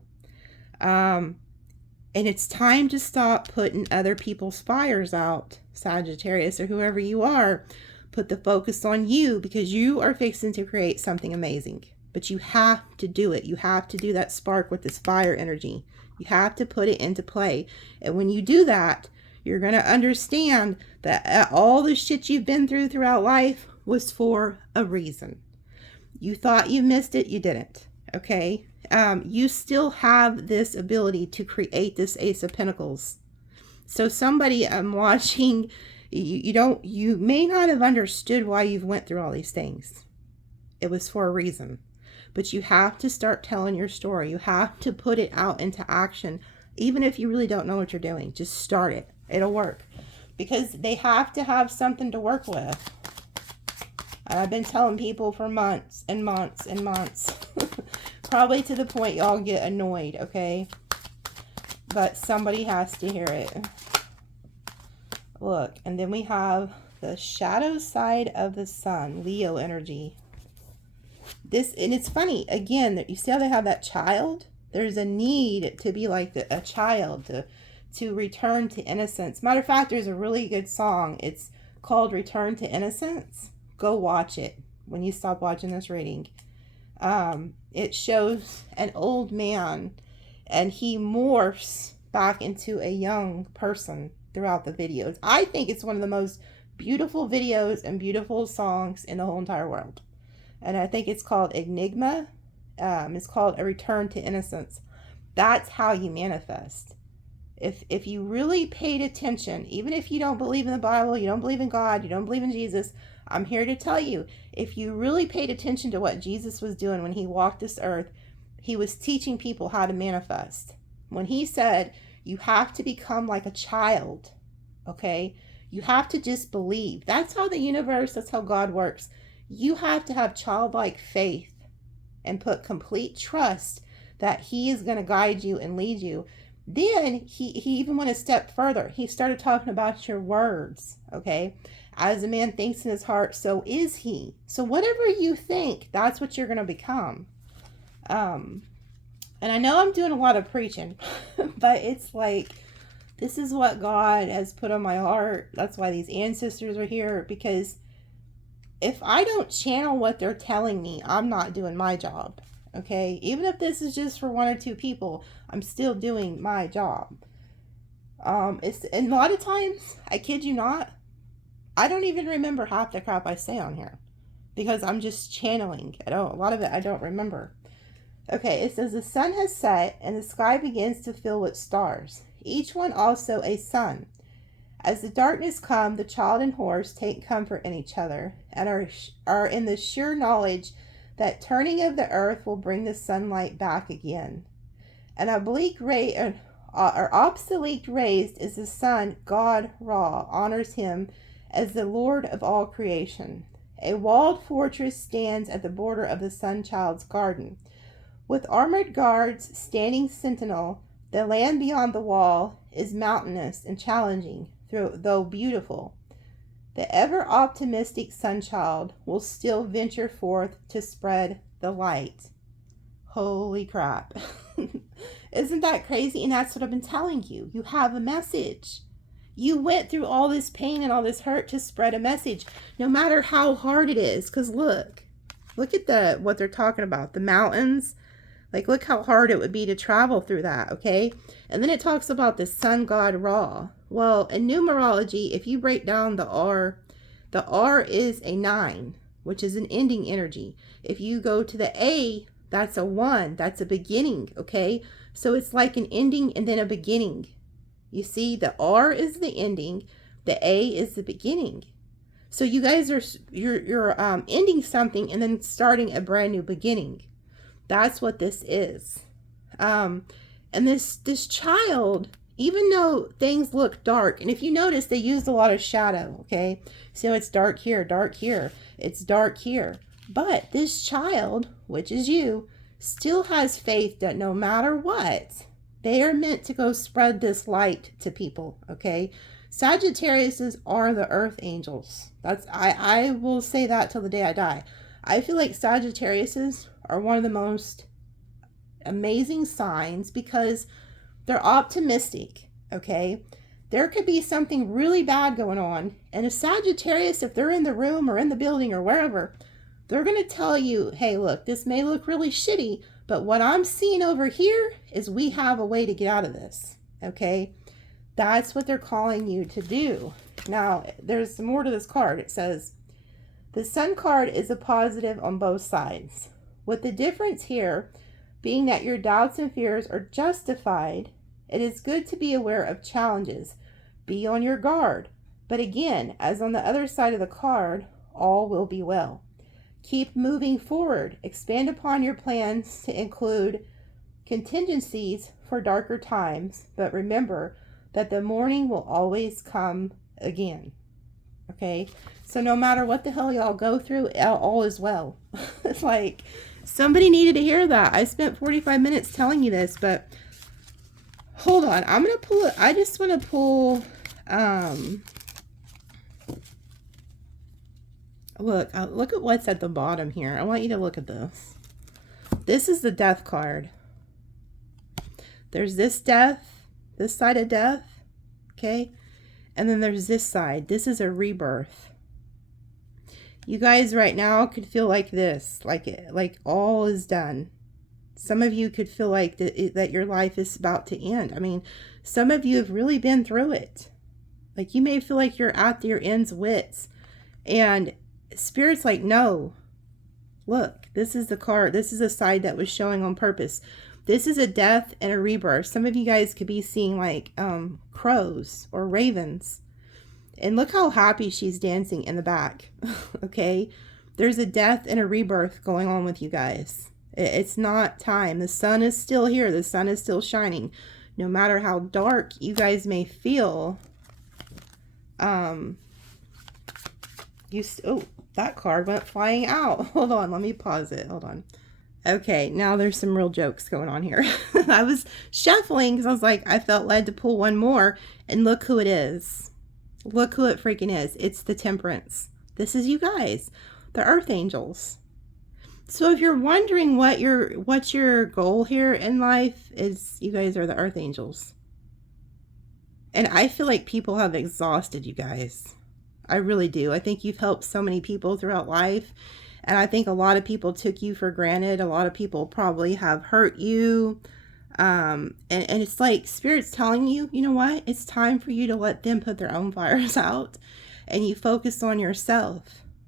And it's time to stop putting other people's fires out, Sagittarius, or whoever you are. Put the focus on you, because you are fixing to create something amazing. But you have to do it. You have to do that spark with this fire energy. You have to put it into play. And when you do that, you're going to understand that all the shit you've been throughout life was for a reason. You thought you missed it. You didn't. Okay? You still have this ability to create this Ace of Pentacles. So somebody watching, you may not have understood why you've went through all these things. It was for a reason. But you have to start telling your story. You have to put it out into action. Even if you really don't know what you're doing, just start it. It'll work. Because they have to have something to work with. And I've been telling people for months and months and months. Probably to the point y'all get annoyed, okay? But somebody has to hear it. Look, and then we have the shadow side of the sun, Leo energy. This, and it's funny, again, that you see how they have that child? There's a need to be like a child, to return to innocence. Matter of fact, there's a really good song. It's called Return to Innocence. Go watch it when you stop watching this reading. It shows an old man, and he morphs back into a young person throughout the videos. I think it's one of the most beautiful videos and beautiful songs in the whole entire world. And I think it's called Enigma. It's called A Return to Innocence. That's how you manifest. If you really paid attention, even if you don't believe in the Bible, you don't believe in God, you don't believe in Jesus, I'm here to tell you, if you really paid attention to what Jesus was doing when he walked this earth, he was teaching people how to manifest. When he said, you have to become like a child, okay? You have to just believe. That's how the universe, that's how God works. You have to have childlike faith and put complete trust that he is going to guide you and lead you. Then he even went a step further. He started talking about your words, okay? As a man thinks in his heart, so is he. So whatever you think, that's what you're going to become. And I know I'm doing a lot of preaching, but it's like, this is what God has put on my heart. That's why these ancestors are here, because if I don't channel what they're telling me, I'm not doing my job. Okay, even if this is just for one or two people, I'm still doing my job. And a lot of times, I kid you not, I don't even remember half the crap I say on here, because I'm just channeling. A lot of it I don't remember. Okay, it says the sun has set and the sky begins to fill with stars, each one also a sun. As the darkness come, the child and horse take comfort in each other and are in the sure knowledge that turning of the earth will bring the sunlight back again. An oblique ray or obsolete raised is the sun, God Ra honors him as the Lord of all creation. A walled fortress stands at the border of the sun child's garden. With armored guards standing sentinel, the land beyond the wall is mountainous and challenging, though beautiful. The ever-optimistic sun child will still venture forth to spread the light. Holy crap. Isn't that crazy? And that's what I've been telling you. You have a message. You went through all this pain and all this hurt to spread a message, no matter how hard it is. Because look at what they're talking about. The mountains. Like, look how hard it would be to travel through that, okay? And then it talks about the sun god Ra. Well, in numerology, if you break down the R is a 9, which is an ending energy. If you go to the A, that's a 1. That's a beginning, okay? So it's like an ending and then a beginning. You see, the R is the ending. The A is the beginning. So you guys are, you're ending something and then starting a brand new beginning. That's what this is. And this child, even though things look dark, and if you notice, they used a lot of shadow, okay? So it's dark here, it's dark here. But this child, which is you, still has faith that no matter what, they are meant to go spread this light to people, okay? Sagittariuses are the earth angels. I will say that till the day I die. I feel like Sagittariuses are one of the most amazing signs because they're optimistic, okay? There could be something really bad going on, and a Sagittarius, if they're in the room or in the building or wherever, they're going to tell you, hey, look, this may look really shitty, but what I'm seeing over here is we have a way to get out of this, okay? That's what they're calling you to do. Now, there's more to this card. It says, the Sun card is a positive on both sides, with the difference here being that your doubts and fears are justified. It is good to be aware of challenges. Be on your guard. But again, as on the other side of the card, all will be well. Keep moving forward. Expand upon your plans to include contingencies for darker times, but remember that the morning will always come again. Okay? So no matter what the hell y'all go through, all is well. It's like, somebody needed to hear that. I spent 45 minutes telling you this, but hold on. I'm going to pull it. I just want to pull, look at what's at the bottom here. I want you to look at this. This is the death card. There's this death, this side of death, okay? And then there's this side. This is a rebirth. You guys right now could feel like this, like all is done. Some of you could feel like that your life is about to end. I mean, some of you have really been through it. Like, you may feel like you're at your end's wits. And Spirit's like, no. Look, this is the card. This is a side that was showing on purpose. This is a death and a rebirth. Some of you guys could be seeing like crows or ravens. And look how happy she's dancing in the back. Okay? There's a death and a rebirth going on with you guys. It's not time. The sun is still here. The sun is still shining. No matter how dark you guys may feel. Oh, that card went flying out. Hold on. Let me pause it. Hold on. Okay, now there's some real jokes going on here. I was shuffling because I was like, I felt led to pull one more. And look who it is. Look who it freaking is. It's the Temperance. This is you guys. The Earth Angels. So if you're wondering what's your goal here in life, is you guys are the Earth Angels. And I feel like people have exhausted you guys. I really do. I think you've helped so many people throughout life. And I think a lot of people took you for granted. A lot of people probably have hurt you. And it's like Spirit's telling you, you know what? It's time for you to let them put their own fires out. And you focus on yourself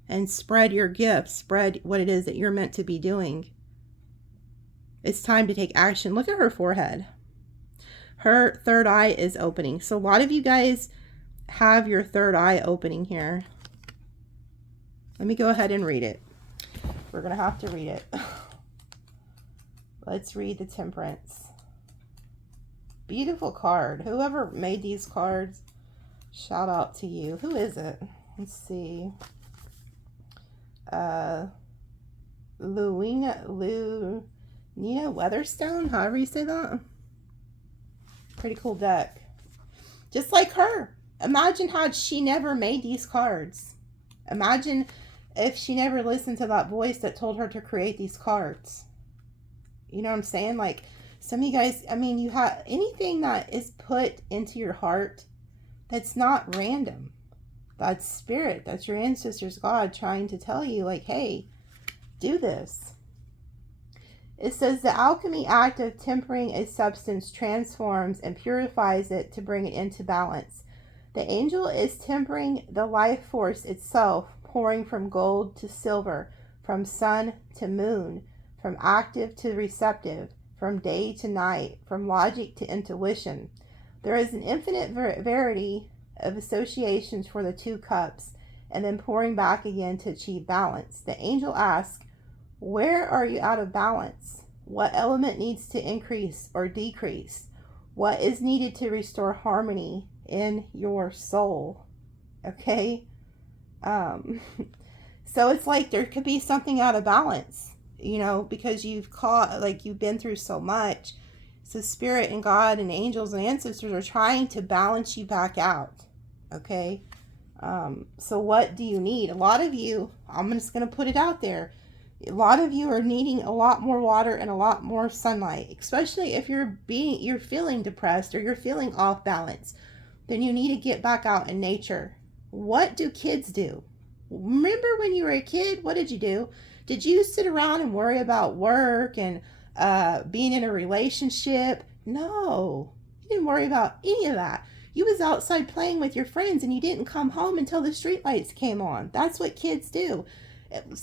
and spread your gifts. Spread what it is that you're meant to be doing. It's time to take action. Look at her forehead. Her third eye is opening. So a lot of you guys have your third eye opening here. Let me go ahead and read it. We're going to have to read it. Let's read the Temperance. Beautiful card. Whoever made these cards, shout out to you. Who is it? Let's see. Nina Weatherstone, however you say that. Pretty cool deck. Just like her. Imagine had she never made these cards. Imagine if she never listened to that voice that told her to create these cards. You know what I'm saying? Like, some of you guys, I mean, you have anything that is put into your heart that's not random. That's spirit. That's your ancestors, God, trying to tell you, like, hey, do this. It says the alchemy act of tempering a substance transforms and purifies it to bring it into balance. The angel is tempering the life force itself, pouring from gold to silver, from sun to moon, from active to receptive, from day to night, from logic to intuition. There is an infinite variety of associations for the two cups, and then pouring back again to achieve balance. The angel asks, where are you out of balance? What element needs to increase or decrease? What is needed to restore harmony in your soul? Okay? So it's like there could be something out of balance, you know, because you've been through so much. So spirit and God and angels and ancestors are trying to balance you back out. Okay? So what do you need? A lot of you, I'm just going to put it out there, a lot of you are needing a lot more water and a lot more sunlight, especially if you're feeling depressed or you're feeling off balance. Then you need to get back out in nature. What do kids do? Remember when you were a kid, what did you do? Did you sit around and worry about work and being in a relationship? No, you didn't worry about any of that. You was outside playing with your friends and you didn't come home until the streetlights came on. That's what kids do.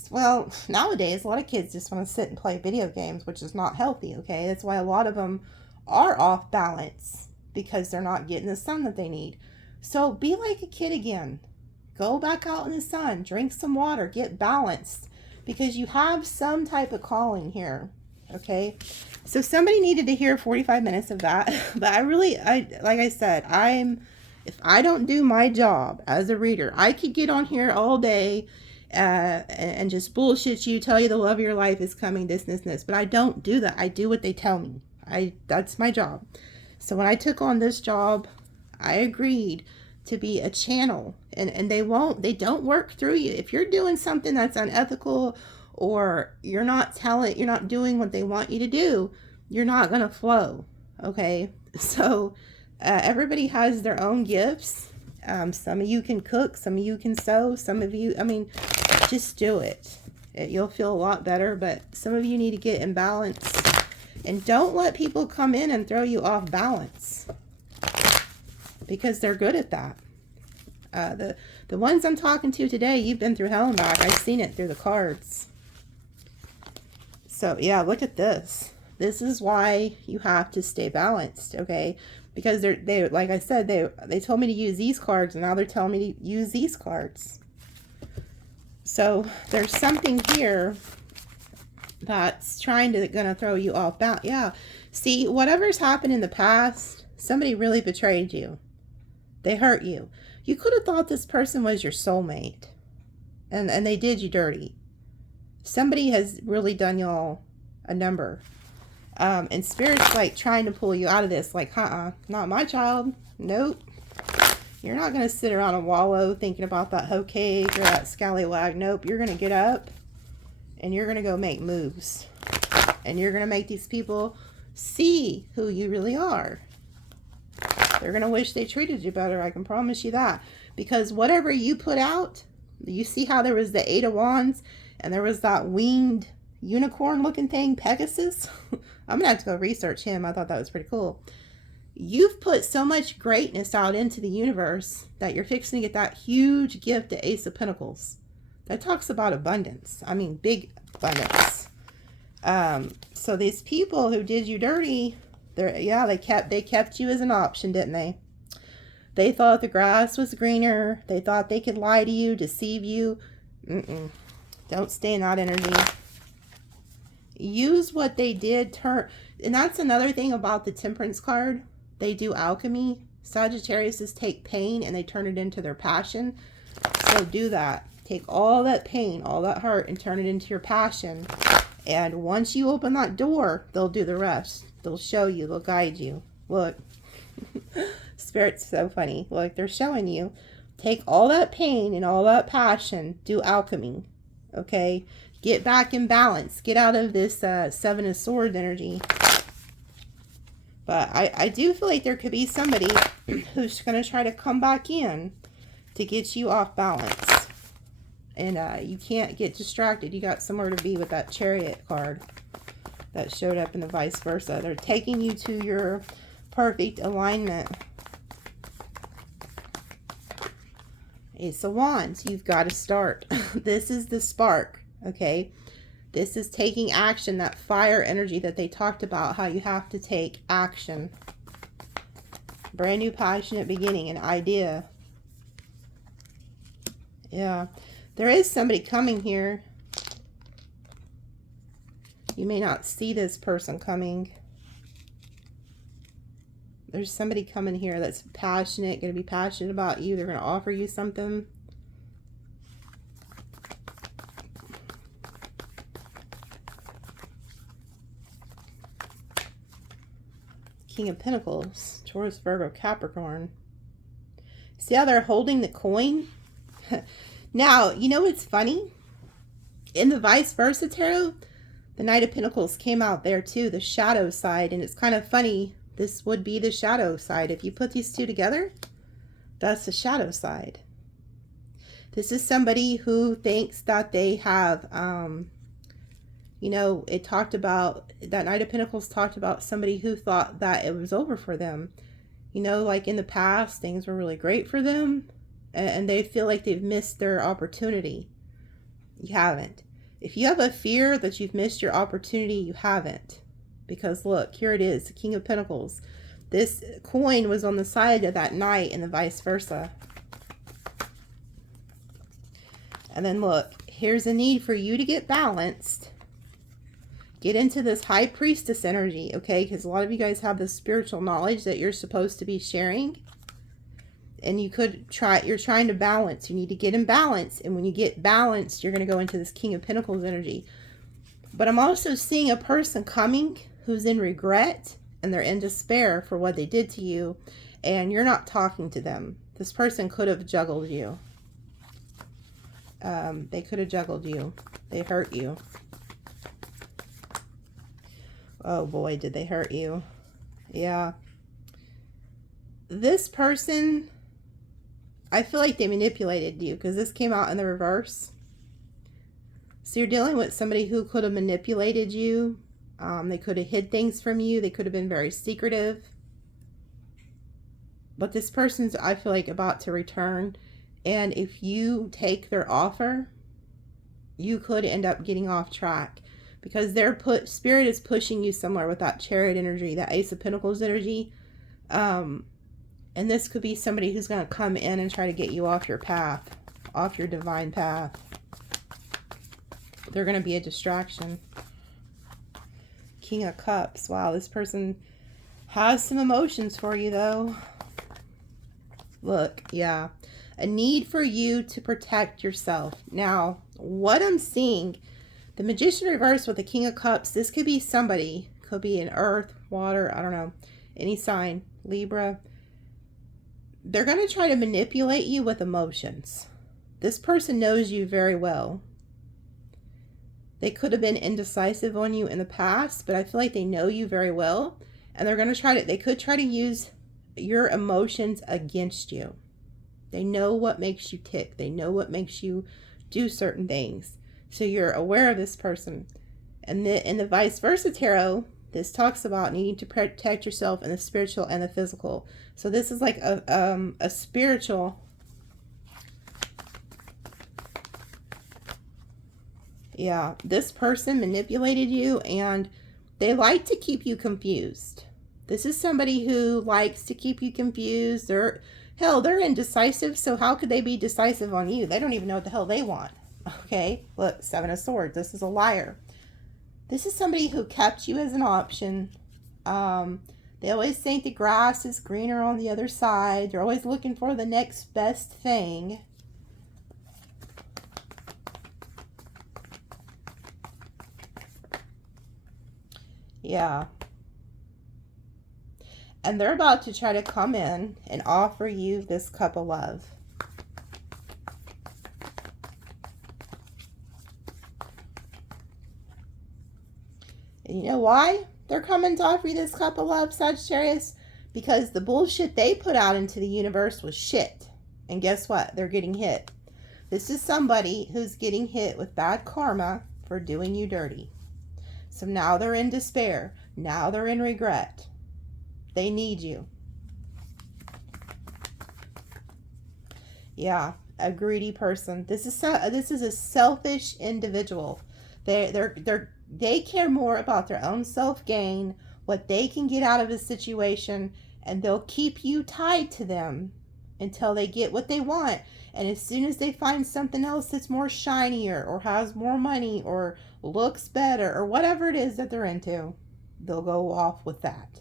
Well, nowadays, a lot of kids just want to sit and play video games, which is not healthy, okay? That's why a lot of them are off balance, because they're not getting the sun that they need. So be like a kid again. Go back out in the sun, drink some water, get balanced, because you have some type of calling here, okay? So somebody needed to hear 45 minutes of that, but like I said, if I don't do my job as a reader, I could get on here all day and just bullshit you, tell you the love of your life is coming, this, but I don't do that. I do what they tell me. That's my job. So when I took on this job, I agreed to be a channel, and they don't work through you. If you're doing something that's unethical, or you're not doing what they want you to do, you're not going to flow. Okay. So everybody has their own gifts. Some of you can cook, some of you can sew, some of you, just do it. You'll feel a lot better, but some of you need to get in balance, and don't let people come in and throw you off balance, because they're good at that. The ones I'm talking to today, you've been through hell and back. I've seen it through the cards. So yeah, look at this. This is why you have to stay balanced, okay? Because they like I said, they told me to use these cards, and now they're telling me to use these cards. So there's something here that's gonna throw you off balance. Yeah. See, whatever's happened in the past, somebody really betrayed you. They hurt you. You could have thought this person was your soulmate, and they did you dirty. Somebody has really done y'all a number. And Spirit's like trying to pull you out of this, like, not my child. Nope. You're not going to sit around and wallow thinking about that hoe cake or that scallywag. Nope. You're going to get up and you're going to go make moves. And you're going to make these people see who you really are. They're going to wish they treated you better. I can promise you that. Because whatever you put out, you see how there was the 8 of Wands and there was that winged unicorn looking thing, Pegasus. I'm going to have to go research him. I thought that was pretty cool. You've put so much greatness out into the universe that you're fixing to get that huge gift, the Ace of Pentacles. That talks about abundance. Big abundance. So these people who did you dirty, they kept you as an option, didn't they? They thought the grass was greener. They thought they could lie to you, deceive you. Don't stay in that energy. Use what they did. And that's another thing about the Temperance card. They do alchemy. Sagittariuses take pain and they turn it into their passion. So do that. Take all that pain, all that hurt, and turn it into your passion. And once you open that door, they'll do the rest. They'll show you. They'll guide you. Look. Spirit's so funny. Look, they're showing you. Take all that pain and all that passion. Do alchemy. Okay? Get back in balance. Get out of this Seven of Swords energy. But I do feel like there could be somebody who's going to try to come back in to get you off balance. And you can't get distracted. You got somewhere to be with that chariot card that showed up in the vice versa. They're taking you to your perfect alignment. Ace of Wands. You've got to start. This is the spark. Okay. This is taking action, that fire energy that they talked about, how you have to take action. Brand new passionate beginning, an idea. Yeah. There is somebody coming here. You may not see this person coming. There's somebody coming here that's passionate, going to be passionate about you. They're going to offer you something. King of Pentacles, Taurus, Virgo, Capricorn. See how they're holding the coin? Now, you know what's funny? In the vice versa tarot, the Knight of Pentacles came out there too, the shadow side. And it's kind of funny. This would be the shadow side. If you put these two together, that's the shadow side. This is somebody who thinks that they have, you know, it talked about, that Knight of Pentacles talked about somebody who thought that it was over for them. You know, like in the past, things were really great for them, and they feel like they've missed their opportunity. You haven't. If you have a fear that you've missed your opportunity, you haven't. Because look, here it is, the King of Pentacles. This coin was on the side of that knight and the vice versa. And then look, here's a need for you to get balanced. Get into this high priestess energy, okay? Because a lot of you guys have this spiritual knowledge that you're supposed to be sharing. And you could try, you're trying to balance. You need to get in balance. And when you get balanced, you're going to go into this King of Pentacles energy. But I'm also seeing a person coming who's in regret and they're in despair for what they did to you. And you're not talking to them. This person could have juggled you. They could have juggled you. They hurt you. Oh boy, did they hurt you. Yeah. This person, I feel like they manipulated you because this came out in the reverse. So you're dealing with somebody who could have manipulated you. They could have hid things from you. They could have been very secretive. But this person's, I feel like, about to return. And if you take their offer, you could end up getting off track. Because Spirit is pushing you somewhere with that chariot energy, that Ace of Pentacles energy. And this could be somebody who's going to come in and try to get you off your path, off your divine path. They're going to be a distraction. King of Cups. Wow, this person has some emotions for you, though. Look, yeah. A need for you to protect yourself. Now, what I'm seeing, the Magician reversed with the King of Cups, this could be somebody. Could be an earth, water, I don't know. Any sign. Libra. They're going to try to manipulate you with emotions. This person knows you very well. They could have been indecisive on you in the past, but I feel like they know you very well. And they're going to try to, they could try to use your emotions against you. They know what makes you tick. They know what makes you do certain things. So you're aware of this person. And in the vice versa tarot, this talks about needing to protect yourself in the spiritual and the physical. So this is like a spiritual. Yeah, this person manipulated you and they like to keep you confused. This is somebody who likes to keep you confused. They're indecisive, so how could they be decisive on you? They don't even know what the hell they want. Okay, look, Seven of Swords. This is a liar. This is somebody who kept you as an option. They always think the grass is greener on the other side. They're always looking for the next best thing. Yeah. And they're about to try to come in and offer you this cup of love. why they're coming to offer you this cup of love, Sagittarius? Because the bullshit they put out into the universe was shit. And guess what? They're getting hit. This is somebody who's getting hit with bad karma for doing you dirty. So now they're in despair. Now they're in regret. They need you. Yeah, a greedy person. This is a selfish individual. They care more about their own self-gain, what they can get out of a situation, and they'll keep you tied to them until they get what they want. And as soon as they find something else that's more shinier or has more money or looks better or whatever it is that they're into, they'll go off with that.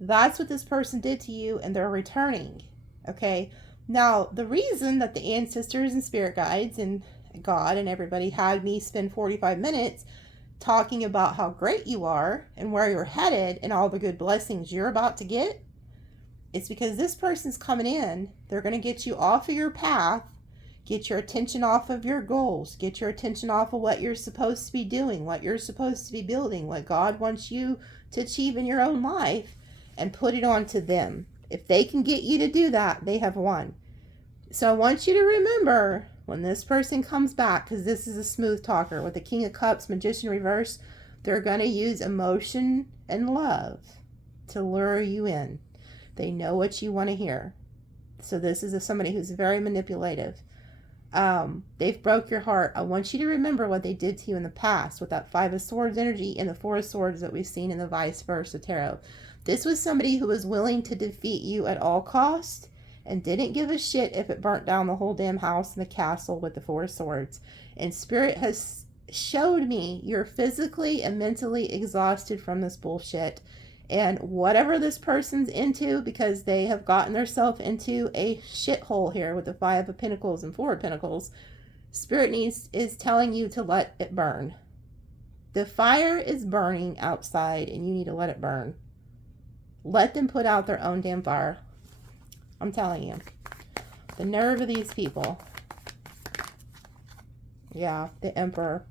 That's what this person did to you, and they're returning. Okay? Now, the reason that the ancestors and spirit guides and God and everybody had me spend 45 minutes talking about how great you are and where you're headed and all the good blessings you're about to get, it's because this person's coming in. They're going to get you off of your path, get your attention off of your goals, get your attention off of what you're supposed to be doing, what you're supposed to be building, what God wants you to achieve in your own life, and put it on to them. If they can get you to do that, they have won. So I want you to remember when this person comes back, because this is a smooth talker with the King of Cups, Magician reverse, they're going to use emotion and love to lure you in. They know what you want to hear. So this is somebody who's very manipulative. They've broke your heart. I want you to remember what they did to you in the past with that Five of Swords energy and the Four of Swords that we've seen in the vice versa tarot. This was somebody who was willing to defeat you at all cost and didn't give a shit if it burnt down the whole damn house and the castle with the Four of Swords. And Spirit has showed me you're physically and mentally exhausted from this bullshit. And whatever this person's into, because they have gotten themselves into a shithole here with the Five of Pentacles and Four of Pentacles, Spirit is telling you to let it burn. The fire is burning outside and you need to let it burn. Let them put out their own damn fire. I'm telling you. The nerve of these people. Yeah, the Emperor.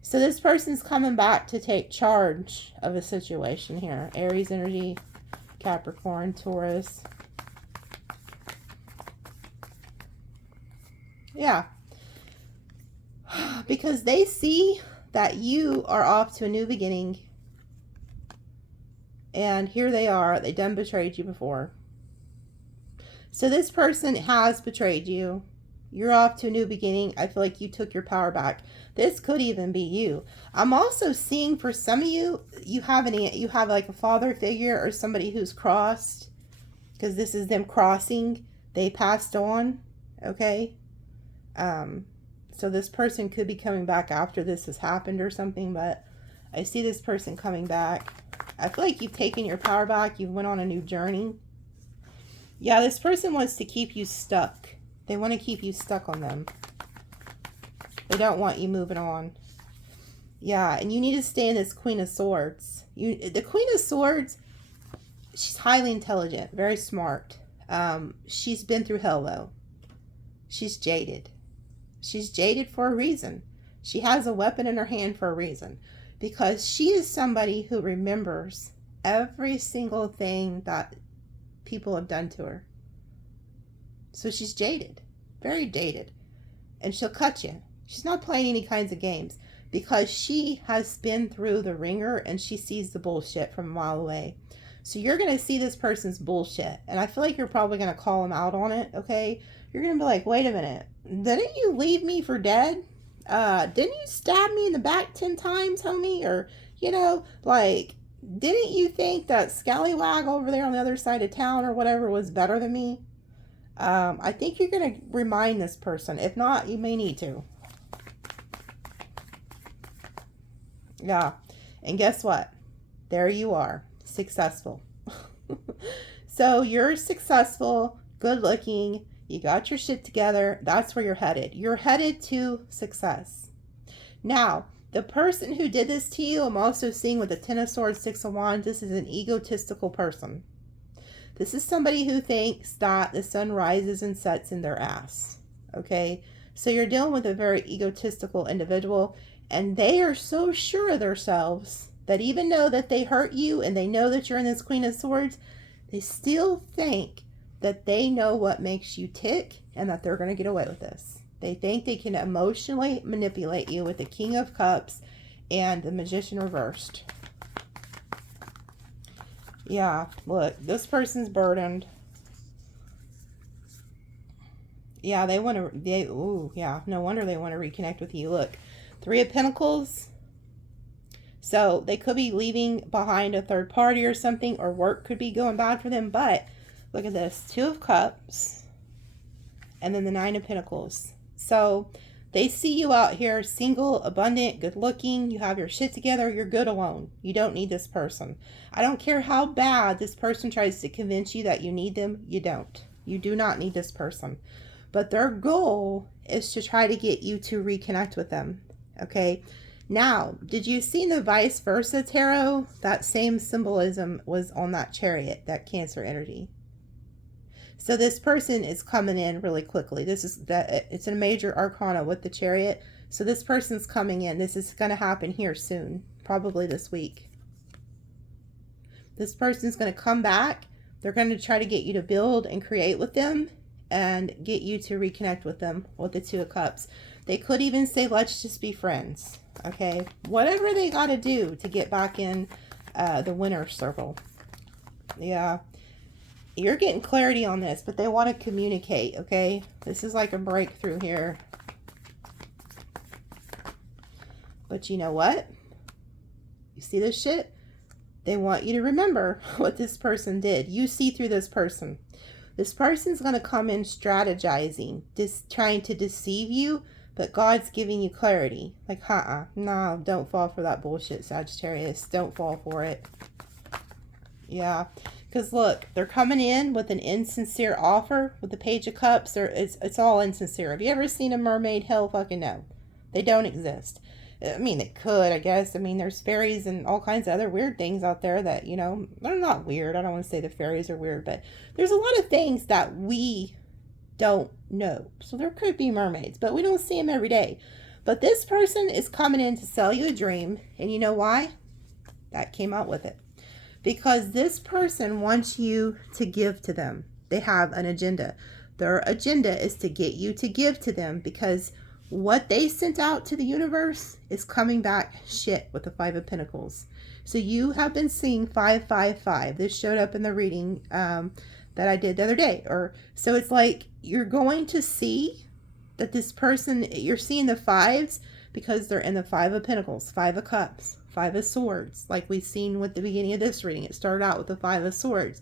So this person's coming back to take charge of a situation here. Aries energy, Capricorn, Taurus. Yeah. Because they see that you are off to a new beginning. And here they are. They done betrayed you before. So this person has betrayed you. You're off to a new beginning. I feel like you took your power back. This could even be you. I'm also seeing for some of you, you have like a father figure or somebody who's crossed, because this is them crossing. They passed on. Okay. So this person could be coming back after this has happened or something, but I see this person coming back. I feel like you've taken your power back. You went on a new journey. Yeah, this person wants to keep you stuck. They want to keep you stuck on them. They don't want you moving on. Yeah, and you need to stay in this Queen of Swords. The Queen of Swords, she's highly intelligent, very smart. She's been through hell, though. She's jaded. She's jaded for a reason. She has a weapon in her hand for a reason. Because she is somebody who remembers every single thing that people have done to her. So she's jaded, very jaded, and she'll cut you. She's not playing any kinds of games because she has been through the ringer and she sees the bullshit from a mile away. So you're going to see this person's bullshit, and I feel like you're probably going to call them out on it, okay? You're going to be like, wait a minute, didn't you leave me for dead? Didn't you stab me in the back 10 times, homie? Or, you know, like, didn't you think that scallywag over there on the other side of town or whatever was better than me? I think you're going to remind this person. If not, you may need to. Yeah. And guess what? There you are. Successful. So you're successful, good looking. You got your shit together. That's where you're headed. You're headed to success. Now, the person who did this to you, I'm also seeing with the Ten of Swords, Six of Wands, this is an egotistical person. This is somebody who thinks that the sun rises and sets in their ass. Okay? So you're dealing with a very egotistical individual, and they are so sure of themselves that even though that they hurt you and they know that you're in this Queen of Swords, they still think that they know what makes you tick and that they're going to get away with this. They think they can emotionally manipulate you with the King of Cups and the Magician reversed. Yeah, look, this person's burdened. Yeah, they want to, ooh, yeah, no wonder they want to reconnect with you. Look, 3 of Pentacles. So they could be leaving behind a third party or something, or work could be going bad for them. But look at this, 2 of Cups, and then the 9 of Pentacles. So they see you out here single, abundant, good looking. You have your shit together. You're good alone. You don't need this person. I don't care how bad this person tries to convince you that you need them. You don't. You do not need this person. But their goal is to try to get you to reconnect with them. Okay. Now, did you see in the vice versa tarot, that same symbolism was on that chariot, that Cancer energy? So this person is coming in really quickly. This is that, it's a major arcana with the chariot. So this person's coming in. This is going to happen here soon, probably this week. This person's going to come back. They're going to try to get you to build and create with them and get you to reconnect with them with the 2 of Cups. They could even say, let's just be friends. Okay, whatever they got to do to get back in the winner's circle. Yeah, you're getting clarity on this, but they want to communicate. Okay, this is like a breakthrough here. But you know what? You see this shit? They want you to remember what this person did. You see through this person. This person's going to come in strategizing, just trying to deceive you. But God's giving you clarity. Like, no, don't fall for that bullshit, Sagittarius. Don't fall for it. Yeah. Because look, they're coming in with an insincere offer with the Page of Cups. It's all insincere. Have you ever seen a mermaid? Hell fucking no. They don't exist. I mean, they could, I guess. I mean, there's fairies and all kinds of other weird things out there that, you know, they're not weird. I don't want to say the fairies are weird, but there's a lot of things that we don't know. So there could be mermaids, but we don't see them every day. But this person is coming in to sell you a dream. And you know why? That came out with it. Because this person wants you to give to them. They have an agenda. Their agenda is to get you to give to them, because what they sent out to the universe is coming back shit with the 5 of Pentacles. So you have been seeing 555. This showed up in the reading that I did the other day. So it's like you're going to see that this person, you're seeing the 5s because they're in the 5 of Pentacles, 5 of Cups, 5 of Swords. Like we've seen with the beginning of this reading, it started out with the 5 of Swords.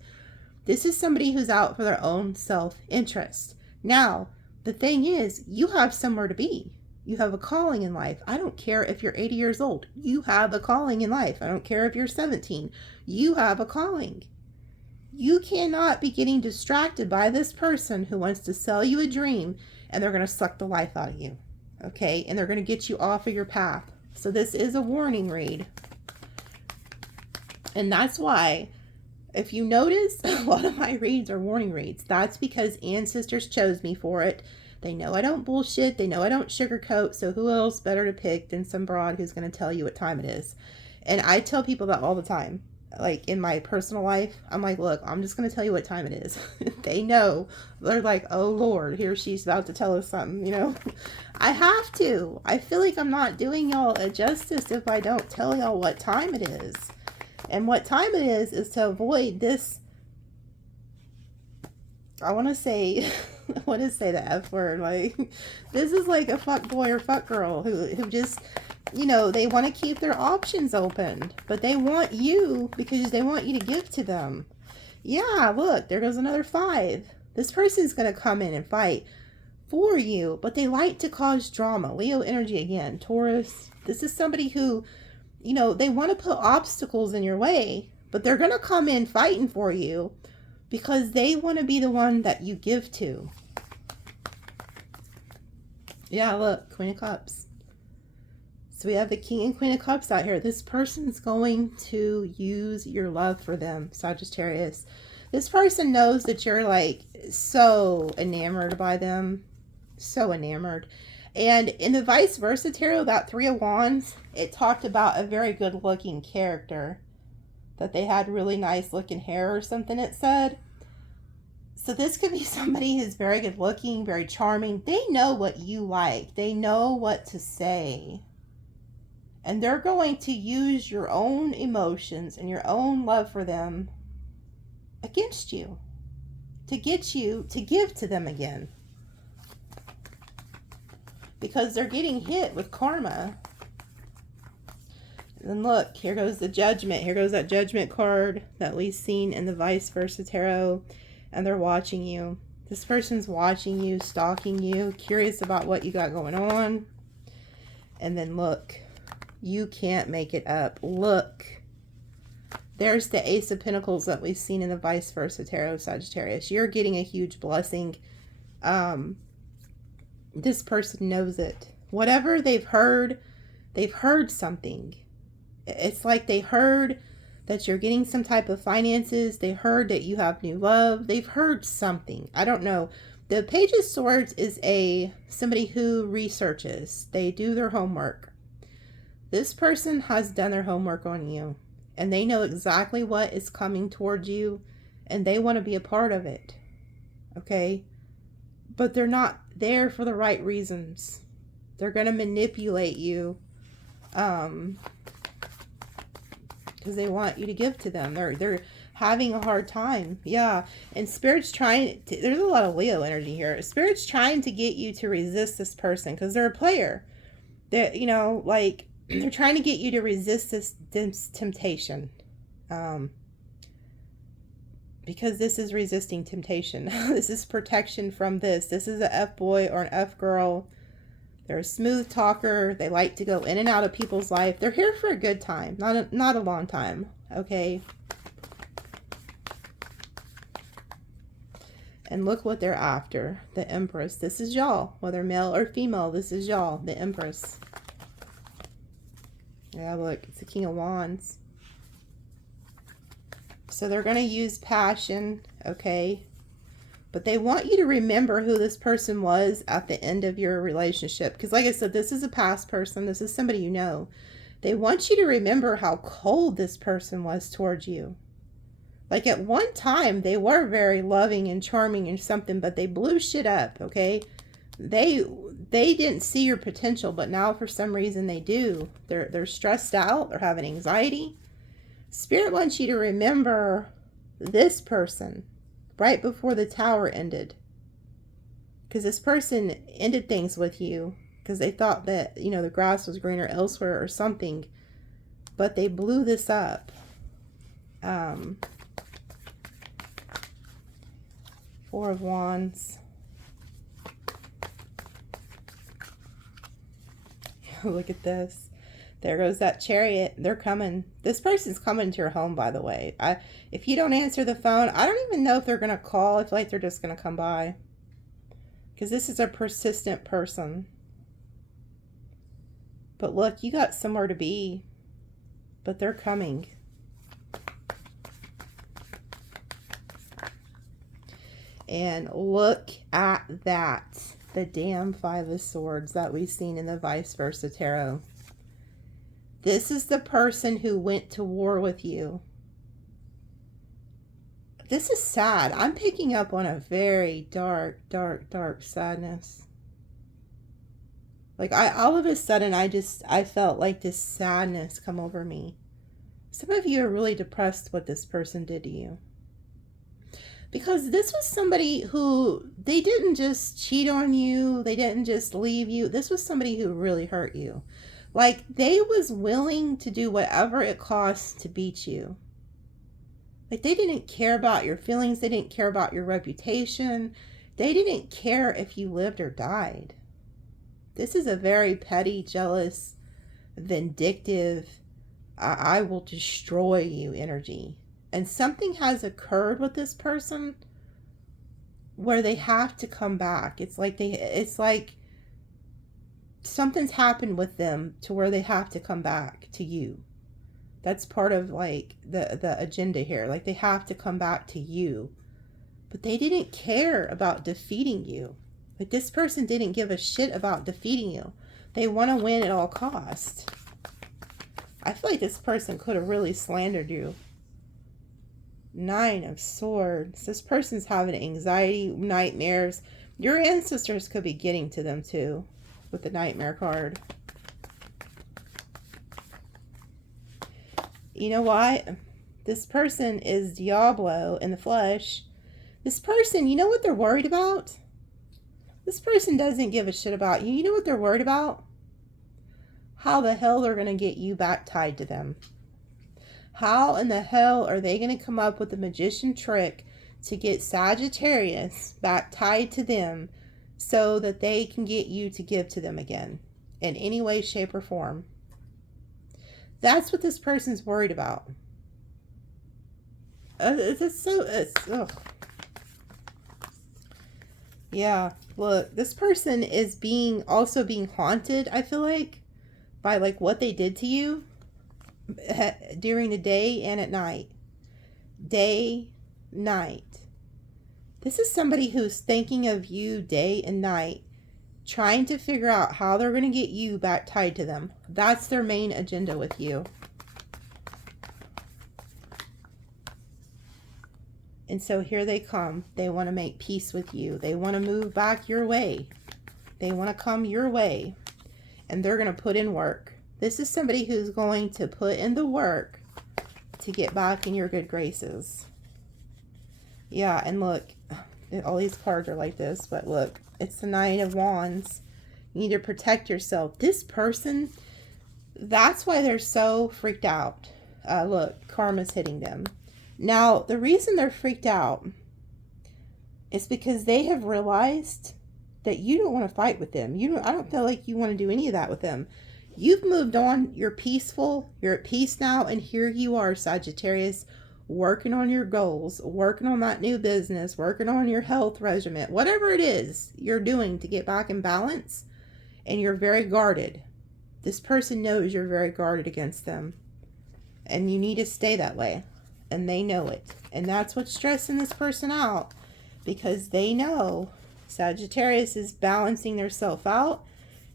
This is somebody who's out for their own self-interest. Now, the thing is, you have somewhere to be. You have a calling in life. I don't care if you're 80 years old. You have a calling in life. I don't care if you're 17. You have a calling. You cannot be getting distracted by this person who wants to sell you a dream, and they're going to suck the life out of you. Okay? And they're going to get you off of your path. So this is a warning read. And that's why, if you notice, a lot of my reads are warning reads. That's because ancestors chose me for it. They know I don't bullshit. They know I don't sugarcoat. So who else better to pick than some broad who's going to tell you what time it is? And I tell people that all the time. Like in my personal life, I'm like, look, I'm just going to tell you what time it is. They know. They're like, oh Lord, here she's about to tell us something, you know. I have to. I feel like I'm not doing y'all a justice if I don't tell y'all what time it is. And what time it is to avoid this. I want to say the F word. Like, this is like a fuck boy or fuck girl who just, you know, they want to keep their options open, but they want you because they want you to give to them. Yeah, look, there goes another 5. This person's going to come in and fight for you, but they like to cause drama. Leo energy again, Taurus. This is somebody who, you know, they want to put obstacles in your way, but they're going to come in fighting for you because they want to be the one that you give to. Yeah, look, Queen of Cups. So we have the King and Queen of Cups out here. This person's going to use your love for them, Sagittarius. This person knows that you're like so enamored by them. So enamored. And in the vice versa tarot, that Three of Wands, it talked about a very good looking character. That they had really nice looking hair or something, it said. So this could be somebody who's very good looking, very charming. They know what you like. They know what to say. And they're going to use your own emotions and your own love for them against you. To get you to give to them again. Because they're getting hit with karma. And look, here goes the Judgment. Here goes that Judgment card that we've seen in the vice versa tarot. And they're watching you. This person's watching you, stalking you, curious about what you got going on. And then look, you can't make it up. Look, there's the Ace of Pentacles that we've seen in the vice versa tarot, Sagittarius. You're getting a huge blessing. This person knows it. Whatever they've heard something. It's like they heard that you're getting some type of finances. They heard that you have new love. They've heard something. I don't know. The Page of Swords is somebody who researches. They do their homework. This person has done their homework on you. And they know exactly what is coming towards you. And they want to be a part of it. Okay? But they're not there for the right reasons. They're going to manipulate you. Because they want you to give to them. They're having a hard time. Yeah. And Spirit's trying to, there's a lot of Leo energy here. Spirit's trying to get you to resist this person because they're a player. They're, you know, like, they're trying to get you to resist this temptation. Because this is resisting temptation. This is protection from this. This is an F-boy or an F-girl. They're a smooth talker. They like to go in and out of people's life. They're here for a good time, not a long time. Okay. And look what they're after. The Empress. This is y'all. Whether male or female, this is y'all. The Empress. Yeah, look. It's the King of Wands. So they're going to use passion. Okay. But they want you to remember who this person was at the end of your relationship. Because like I said, this is a past person. This is somebody you know. They want you to remember how cold this person was towards you. Like at one time, they were very loving and charming and something, but they blew shit up, okay? They didn't see your potential, but now for some reason they do. They're stressed out. They're having anxiety. Spirit wants you to remember this person. Right before the Tower ended. Because this person ended things with you. Because they thought that, you know, the grass was greener elsewhere or something. But they blew this up. Four of Wands. Look at this. There goes that Chariot. They're coming. This person's coming to your home, by the way. If you don't answer the phone, I don't even know if they're going to call. I feel like they're just going to come by. Because this is a persistent person. But look, you got somewhere to be. But they're coming. And look at that. The damn Five of Swords that we've seen in the vice versa tarot. This is the person who went to war with you. This is sad. I'm picking up on a very dark, dark, dark sadness. Like all of a sudden, I felt like this sadness come over me. Some of you are really depressed what this person did to you. Because this was somebody who, they didn't just cheat on you. They didn't just leave you. This was somebody who really hurt you. Like, they was willing to do whatever it costs to beat you. Like, they didn't care about your feelings. They didn't care about your reputation. They didn't care if you lived or died. This is a very petty, jealous, vindictive, I will destroy you energy. And something has occurred with this person where they have to come back. It's like something's happened with them to where they have to come back to you. That's part of like the agenda here. Like they have to come back to you. But they didn't care about defeating you. Like, this person didn't give a shit about defeating you. They want to win at all costs. I feel like this person could have really slandered you. 9 of Swords. This person's having anxiety, nightmares. Your ancestors could be getting to them too with the Nightmare card. You know what? This person is Diablo in the flesh. This person, you know what they're worried about? This person doesn't give a shit about you. You know what they're worried about? How the hell they're going to get you back tied to them. How in the hell are they going to come up with the magician trick to get Sagittarius back tied to them so that they can get you to give to them again in any way, shape, or form? That's what this person's worried about. Yeah, look, this person is also being haunted, I feel like, by like what they did to you during the day and at night. Day, night. This is somebody who's thinking of you day and night, trying to figure out how they're going to get you back tied to them. That's their main agenda with you. And so here they come. They want to make peace with you. They want to move back your way. They want to come your way. And they're going to put in work. This is somebody who's going to put in the work to get back in your good graces. Yeah, and look, all these cards are like this, but look, it's the 9 of Wands. You need to protect yourself. This person, that's why they're so freaked out. Look, karma's hitting them. Now, the reason they're freaked out is because they have realized that you don't want to fight with them. I don't feel like you want to do any of that with them. You've moved on. You're peaceful. You're at peace now. And here you are, Sagittarius, working on your goals, working on that new business, working on your health regimen, whatever it is you're doing to get back in balance. And you're very guarded. This person knows you're very guarded against them. And you need to stay that way. And they know it. And that's what's stressing this person out. Because they know Sagittarius is balancing their self out.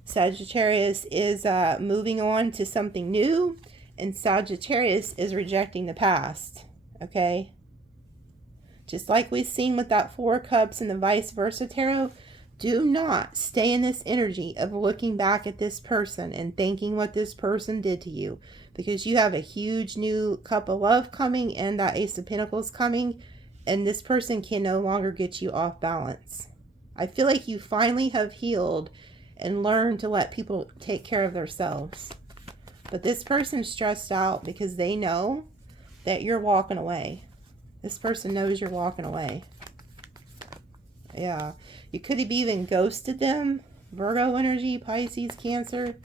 Sagittarius is moving on to something new. And Sagittarius is rejecting the past. Okay? Just like we've seen with that 4 cups and the vice versa tarot. Do not stay in this energy of looking back at this person and thinking what this person did to you. Because you have a huge new cup of love coming and that Ace of Pentacles coming. And this person can no longer get you off balance. I feel like you finally have healed and learned to let people take care of themselves. But this person's stressed out because they know that you're walking away. This person knows you're walking away. Yeah. You could have even ghosted them. Virgo energy, Pisces, Cancer.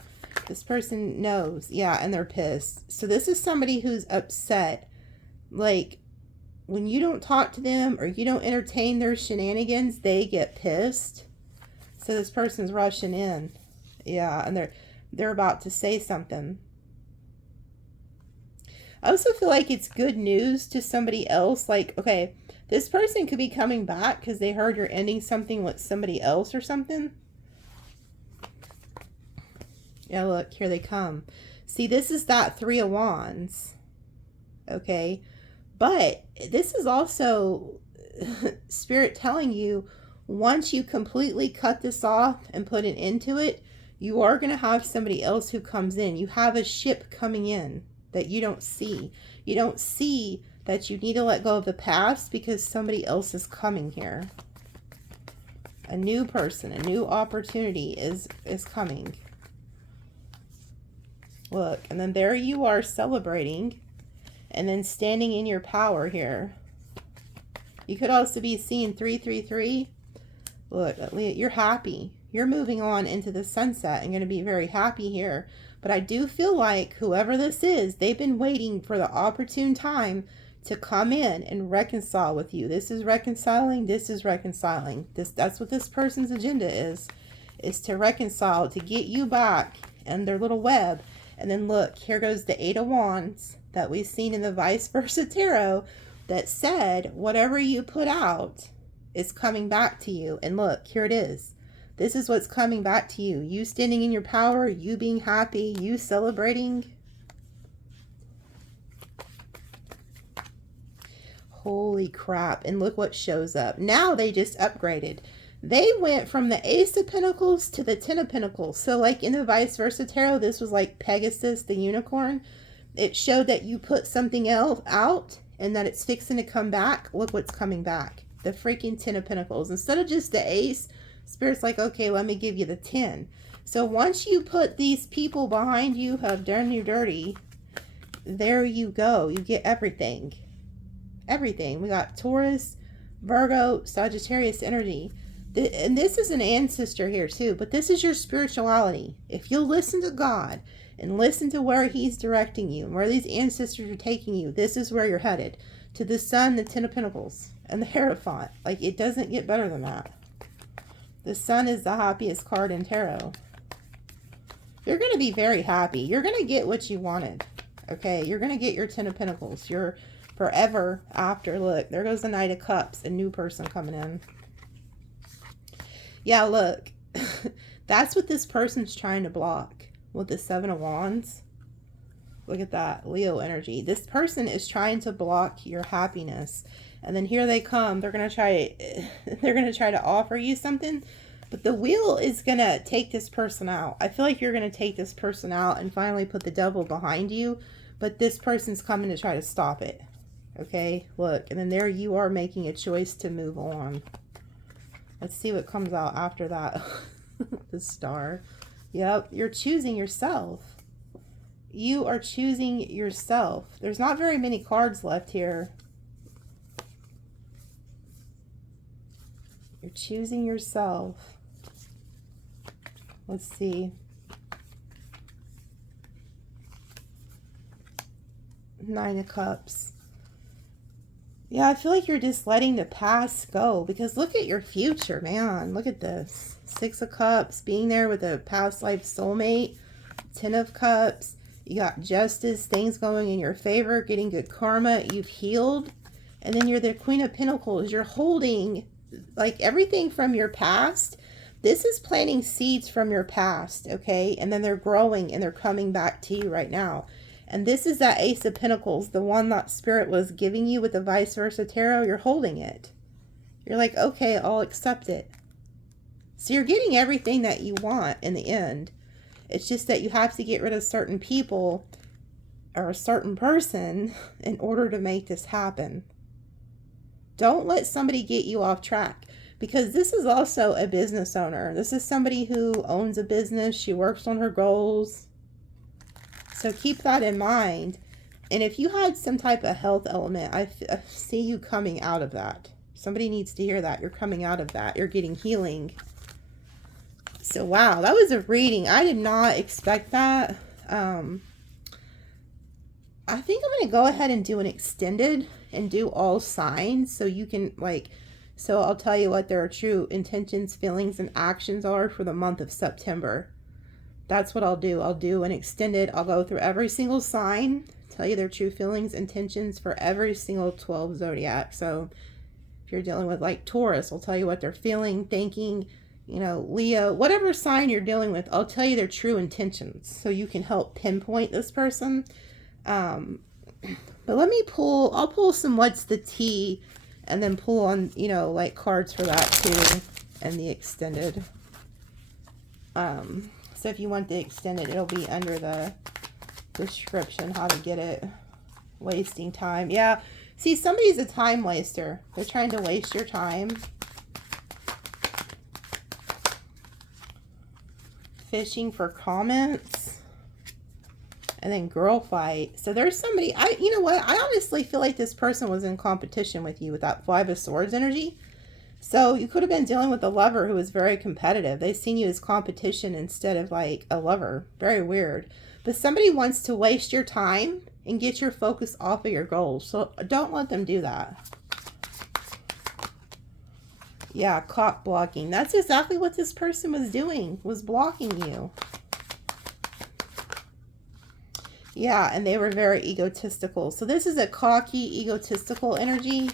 This person knows. Yeah, and they're pissed. So this is somebody who's upset. Like, when you don't talk to them or you don't entertain their shenanigans, they get pissed. So this person's rushing in. Yeah, and they're about to say something. I also feel like it's good news to somebody else. Like, okay, this person could be coming back because they heard you're ending something with somebody else or something. Yeah, look, here they come. See, this is that 3 of Wands. Okay? But this is also Spirit telling you, once you completely cut this off and put an end to it, you are going to have somebody else who comes in. You have a ship coming in that you don't see. You don't see that you need to let go of the past because somebody else is coming here. A new person, a new opportunity is coming. Look, and then there you are celebrating and then standing in your power here. You could also be seeing 333. Look, you're happy. You're moving on into the sunset and going to be very happy here. But I do feel like whoever this is, they've been waiting for the opportune time to come in and reconcile with you. This is reconciling. This is reconciling. That's what this person's agenda is to reconcile, to get you back in their little web. And then look, here goes the 8 of Wands that we've seen in the vice versa tarot that said, whatever you put out is coming back to you. And look, here it is. This is what's coming back to you. You standing in your power, you being happy, you celebrating. Holy crap. And look what shows up. Now they just upgraded. They went from the Ace of Pentacles to the Ten of Pentacles. So like in the vice versa tarot, this was like Pegasus, the unicorn. It showed that you put something else out and that it's fixing to come back. Look what's coming back. The freaking Ten of Pentacles. Instead of just the Ace, Spirit's like, okay, let me give you the 10. So once you put these people behind you who have done you dirty, there you go. You get everything. Everything. We got Taurus, Virgo, Sagittarius energy. And this is an ancestor here too, but this is your spirituality. If you'll listen to God and listen to where he's directing you and where these ancestors are taking you, this is where you're headed. To the Sun, the Ten of Pentacles, and the Hierophant. Like, it doesn't get better than that. The Sun is the happiest card in tarot. You're going to be very happy. You're going to get what you wanted. Okay, you're going to get your Ten of Pentacles. You're forever after. Look, there goes the Knight of Cups. A new person coming in. Yeah, look. That's what this person's trying to block with the Seven of Wands. Look at that. Leo energy. This person is trying to block your happiness. And then here they come. They're going to try to offer you something. But the wheel is going to take this person out. I feel like you're going to take this person out and finally put the devil behind you. But this person's coming to try to stop it. Okay, look. And then there you are making a choice to move on. Let's see what comes out after that. The Star. Yep, you're choosing yourself. You are choosing yourself. There's not very many cards left here. You're choosing yourself. Let's see. Nine of Cups. Yeah, I feel like you're just letting the past go, because look at your future, man. Look at this. Six of Cups, being there with a past life soulmate. Ten of Cups. You got justice, things going in your favor, getting good karma. You've healed. And then you're the Queen of Pentacles. You're holding like everything from your past. This is planting seeds from your past, okay? And then they're growing and they're coming back to you right now. And this is that Ace of Pentacles, the one that Spirit was giving you with the vice versa tarot. You're holding it. You're like, okay, I'll accept it. So you're getting everything that you want in the end. It's just that you have to get rid of certain people or a certain person in order to make this happen. Don't let somebody get you off track, because this is also a business owner. This is somebody who owns a business. She works on her goals. So keep that in mind. And if you had some type of health element, I see you coming out of that. Somebody needs to hear that. You're coming out of that. You're getting healing. So, wow, that was a reading. I did not expect that. I think I'm going to go ahead and do an extended and do all signs so you can, like, so I'll tell you what their true intentions, feelings, and actions are for the month of September. That's what I'll do. I'll do an extended. I'll go through every single sign, tell you their true feelings, intentions for every single 12 zodiac. So if you're dealing with like Taurus, I'll tell you what they're feeling, thinking, you know, Leo, whatever sign you're dealing with, I'll tell you their true intentions so you can help pinpoint this person. But let me pull, I'll pull some what's the tea and then pull on, you know, like cards for that too, and the extended. So if you want the extended, it'll be under the description how to get it. Wasting time. Yeah. See, somebody's a time waster. They're trying to waste your time. Fishing for comments. And then girl fight. So there's somebody, you know what? I honestly feel like this person was in competition with you with that Five of Swords energy. So you could have been dealing with a lover who was very competitive. They've seen you as competition instead of like a lover. Very weird. But somebody wants to waste your time and get your focus off of your goals. So don't let them do that. Yeah, cock blocking. That's exactly what this person was doing, was blocking you. Yeah, and they were very egotistical. So this is a cocky, egotistical energy.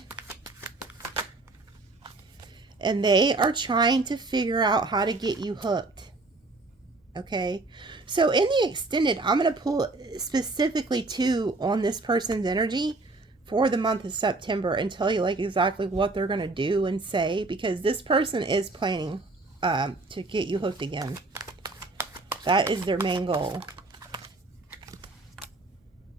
And they are trying to figure out how to get you hooked. Okay. So in the extended, I'm going to pull specifically too on this person's energy for the month of September and tell you like exactly what they're going to do and say, because this person is planning to get you hooked again. That is their main goal.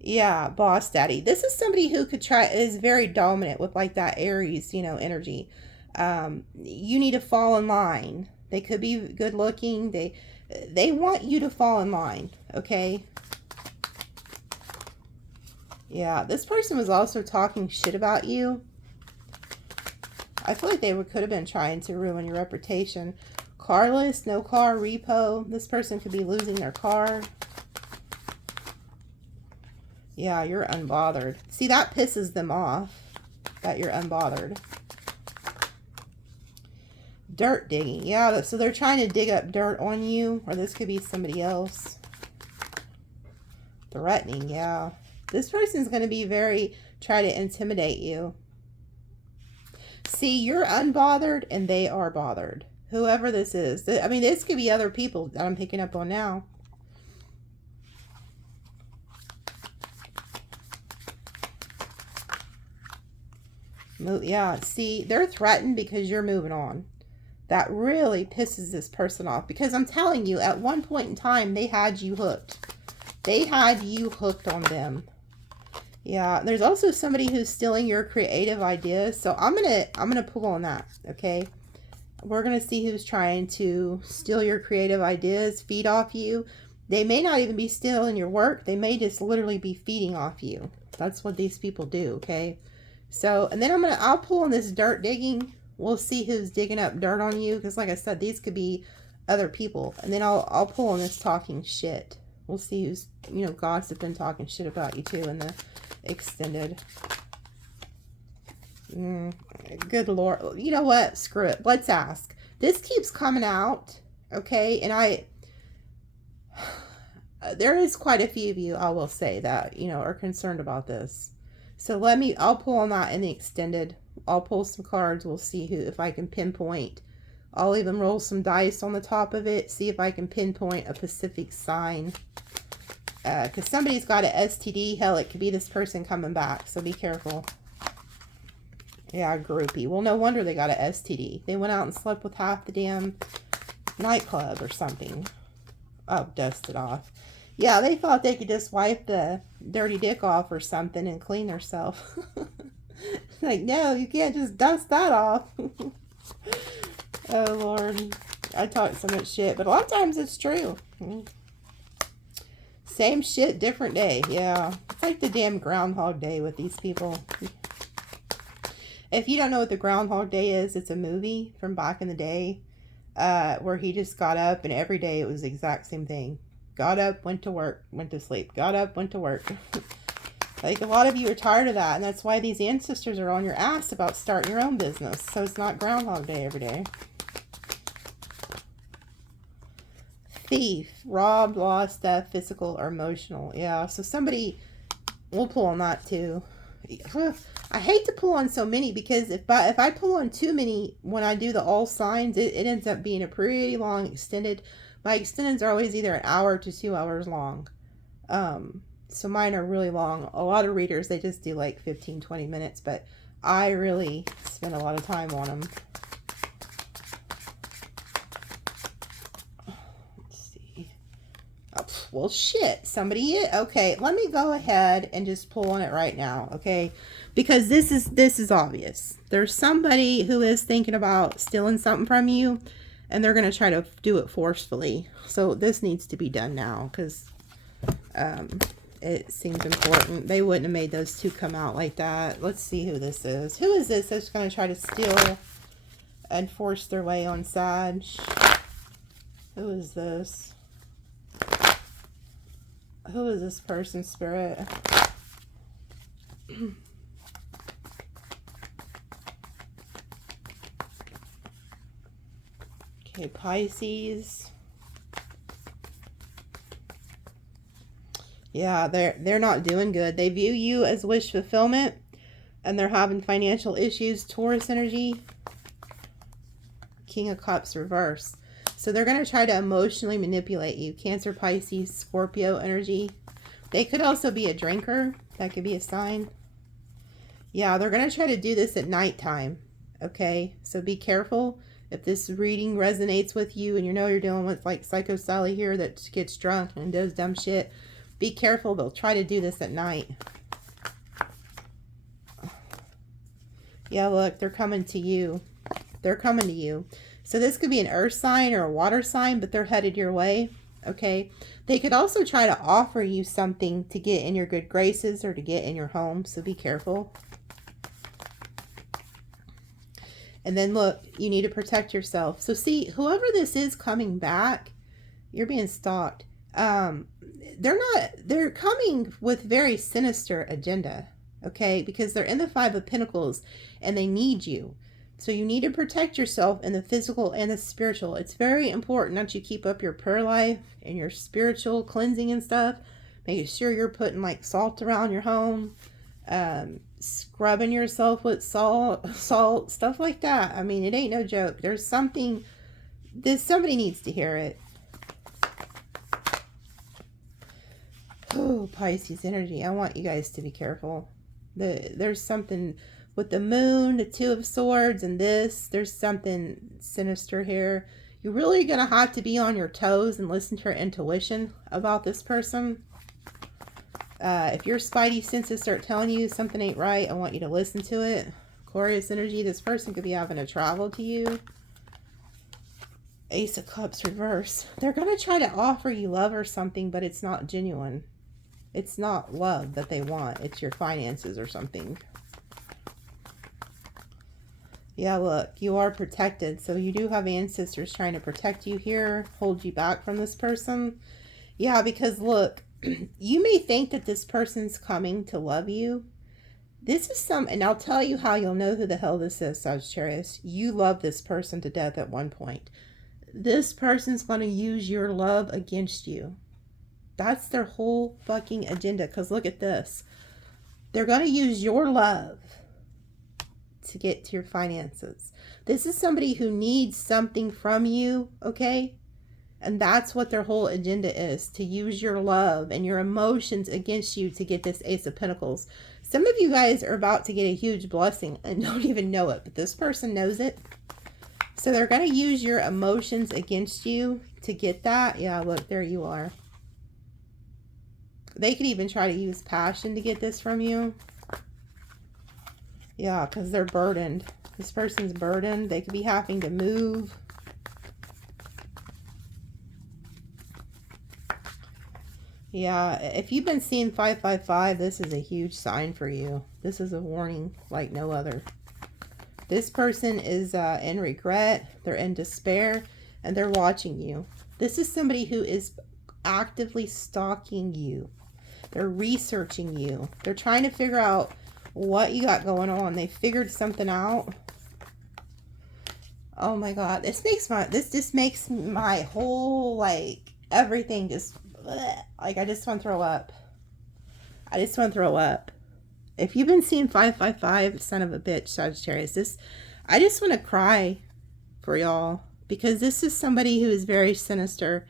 Yeah, boss daddy. This is somebody who is very dominant with like that Aries, you know, energy. You need to fall in line. They could be good looking. They want you to fall in line, okay? Yeah, this person was also talking shit about you. I feel like they could have been trying to ruin your reputation. Carless, no car, repo. This person could be losing their car. Yeah, you're unbothered. See, that pisses them off, that you're unbothered. Dirt digging. Yeah, so they're trying to dig up dirt on you, or this could be somebody else. Threatening, yeah. This person's going to be try to intimidate you. See, you're unbothered and they are bothered. Whoever this is. I mean, this could be other people that I'm picking up on now. Yeah, see, they're threatened because you're moving on. That really pisses this person off, because I'm telling you, at one point in time, they had you hooked. They had you hooked on them. Yeah, there's also somebody who's stealing your creative ideas. So I'm gonna pull on that, okay? We're gonna see who's trying to steal your creative ideas, feed off you. They may not even be stealing your work. They may just literally be feeding off you. That's what these people do, okay? So, and then I'll pull on this dirt digging. We'll see who's digging up dirt on you, because like I said, these could be other people. And then I'll pull on this talking shit. We'll see who's, you know, gossiping, talking shit about you too in the extended. Good Lord. You know what? Screw it. Let's ask. This keeps coming out, okay? And there is quite a few of you, I will say, that, you know, are concerned about this. So I'll pull on that in the extended. I'll pull some cards. We'll see if I can pinpoint. I'll even roll some dice on the top of it. See if I can pinpoint a specific sign. Because somebody's got an STD. Hell, it could be this person coming back. So be careful. Yeah, groupie. Well, no wonder they got an STD. They went out and slept with half the damn nightclub or something. Oh, dusted off. Yeah, they thought they could just wipe the dirty dick off or something and clean themselves. Like, no, you can't just dust that off. Oh, Lord. I talk so much shit, but a lot of times it's true. Same shit, different day. Yeah. It's like the damn Groundhog Day with these people. If you don't know what the Groundhog Day is, it's a movie from back in the day where he just got up and every day it was the exact same thing. Got up, went to work, went to sleep. Got up, went to work. Like, a lot of you are tired of that, and that's why these ancestors are on your ass about starting your own business. So it's not Groundhog Day every day. Thief, robbed, lost, theft, physical or emotional. Yeah, so somebody, we'll pull on that too. I hate to pull on so many, because if I pull on too many when I do the all signs, it ends up being a pretty long extended. My extendeds are always either an hour to 2 hours long. So mine are really long. A lot of readers, they just do like 15, 20 minutes, but I really spend a lot of time on them. Let's see. Oh, well, shit. Somebody, okay, let me go ahead and just pull on it right now, okay? Because this is obvious. There's somebody who is thinking about stealing something from you, and they're going to try to do it forcefully. So this needs to be done now, because it seems important. They wouldn't have made those two come out like that. Let's see who this is. Who is this that's going to try to steal and force their way on Sag? Who is this? Who is this person, Spirit? Okay, Pisces. Yeah, they're not doing good. They view you as wish fulfillment, and they're having financial issues. Taurus energy. King of Cups reverse. So they're going to try to emotionally manipulate you. Cancer, Pisces, Scorpio energy. They could also be a drinker. That could be a sign. Yeah, they're going to try to do this at nighttime. Okay, so be careful. If this reading resonates with you and you know you're dealing with like Psycho Sally here that gets drunk and does dumb shit, be careful. They'll try to do this at night. Yeah, look, they're coming to you. They're coming to you. So this could be an earth sign or a water sign, but they're headed your way. Okay. They could also try to offer you something to get in your good graces or to get in your home. So be careful. And then look, you need to protect yourself. So see, whoever this is coming back, you're being stalked. They're coming with very sinister agenda. Okay, because they're in the Five of Pentacles and they need you. So you need to protect yourself in the physical and the spiritual. It's very important that you keep up your prayer life and your spiritual cleansing and stuff. Making sure you're putting like salt around your home, scrubbing yourself with salt, stuff like that. I mean, it ain't no joke. There's something, somebody needs to hear it. Oh, Pisces energy. I want you guys to be careful. There's something with the moon, the Two of Swords, and this. There's something sinister here. You're really going to have to be on your toes and listen to your intuition about this person. If your spidey senses start telling you something ain't right, I want you to listen to it. Aquarius energy. This person could be having to travel to you. Ace of Cups reverse. They're going to try to offer you love or something, but it's not genuine. It's not love that they want. It's your finances or something. Yeah, look, you are protected. So you do have ancestors trying to protect you here, hold you back from this person. Yeah, because look, you may think that this person's coming to love you. This is and I'll tell you how you'll know who the hell this is, Sagittarius. You love this person to death at one point. This person's going to use your love against you. That's their whole fucking agenda. Because look at this. They're going to use your love to get to your finances. This is somebody who needs something from you, okay? And that's what their whole agenda is. To use your love and your emotions against you to get this Ace of Pentacles. Some of you guys are about to get a huge blessing and don't even know it. But this person knows it. So they're going to use your emotions against you to get that. Yeah, look, there you are. They could even try to use passion to get this from you. Yeah, because they're burdened. This person's burdened. They could be having to move. Yeah, if you've been seeing 555, this is a huge sign for you. This is a warning like no other. This person is in regret. They're in despair. And they're watching you. This is somebody who is actively stalking you. They're researching you. They're trying to figure out what you got going on. They figured something out. Oh my God. This just makes my whole, like, everything just, bleh. Like, I just want to throw up. I just want to throw up. If you've been seeing 555, son of a bitch, Sagittarius, I just want to cry for y'all. Because this is somebody who is very sinister.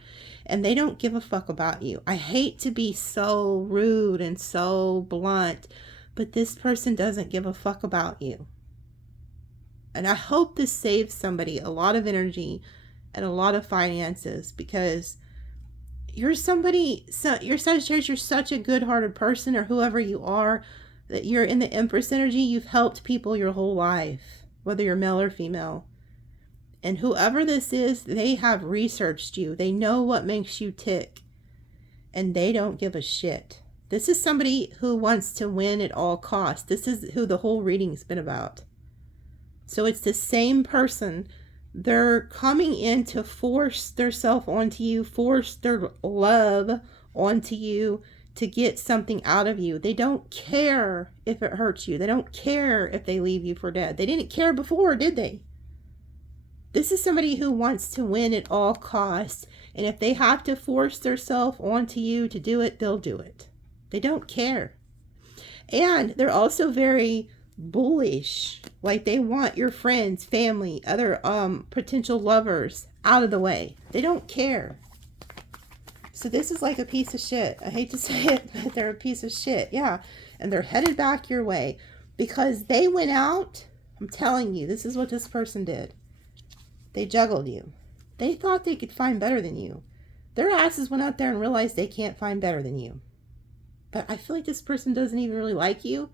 And they don't give a fuck about you. I hate to be so rude and so blunt. But this person doesn't give a fuck about you. And I hope this saves somebody a lot of energy and a lot of finances. Because you're you're Sagittarius, you're such a good-hearted person, or whoever you are, that you're in the Empress energy. You've helped people your whole life, whether you're male or female. And whoever this is, they have researched you. They know what makes you tick. And they don't give a shit. This is somebody who wants to win at all costs. This is who the whole reading's been about. So it's the same person. They're coming in to force themselves onto you, force their love onto you to get something out of you. They don't care if it hurts you. They don't care if they leave you for dead. They didn't care before, did they? This is somebody who wants to win at all costs. And if they have to force themselves onto you to do it, they'll do it. They don't care. And they're also very bullish. Like they want your friends, family, other potential lovers out of the way. They don't care. So this is like a piece of shit. I hate to say it, but they're a piece of shit. Yeah. And they're headed back your way because they went out. I'm telling you, this is what this person did. They juggled you. They thought they could find better than you. Their asses went out there and realized they can't find better than you. But I feel like this person doesn't even really like you.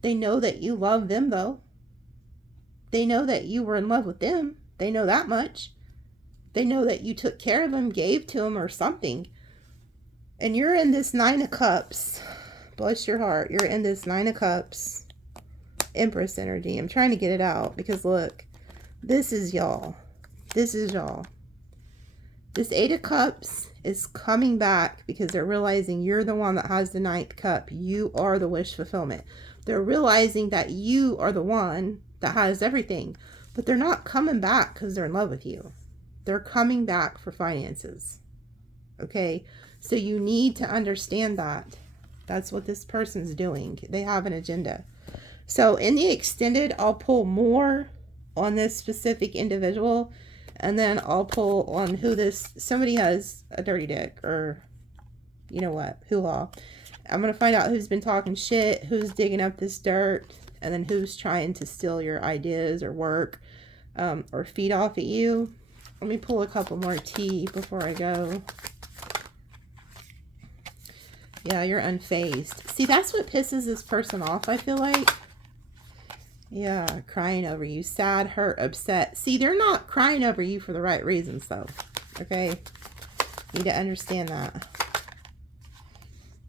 They know that you love them, though. They know that you were in love with them. They know that much. They know that you took care of them, gave to them, or something. And you're in this Nine of Cups. Bless your heart. You're in this Nine of Cups. Empress energy. I'm trying to get it out because look. This is y'all. This is y'all. This Eight of Cups is coming back because they're realizing you're the one that has the Ninth Cup. You are the wish fulfillment. They're realizing that you are the one that has everything. But they're not coming back because they're in love with you. They're coming back for finances. Okay? So you need to understand that. That's what this person's doing. They have an agenda. So in the extended, I'll pull more on this specific individual. And then I'll pull on who somebody has a dirty dick or, you know what, hoo-ha. I'm going to find out who's been talking shit, who's digging up this dirt, and then who's trying to steal your ideas or work or feed off at you. Let me pull a couple more tea before I go. Yeah, you're unfazed. See, that's what pisses this person off, I feel like. Yeah, crying over you. Sad, hurt, upset. See, they're not crying over you for the right reasons, though. Okay? You need to understand that.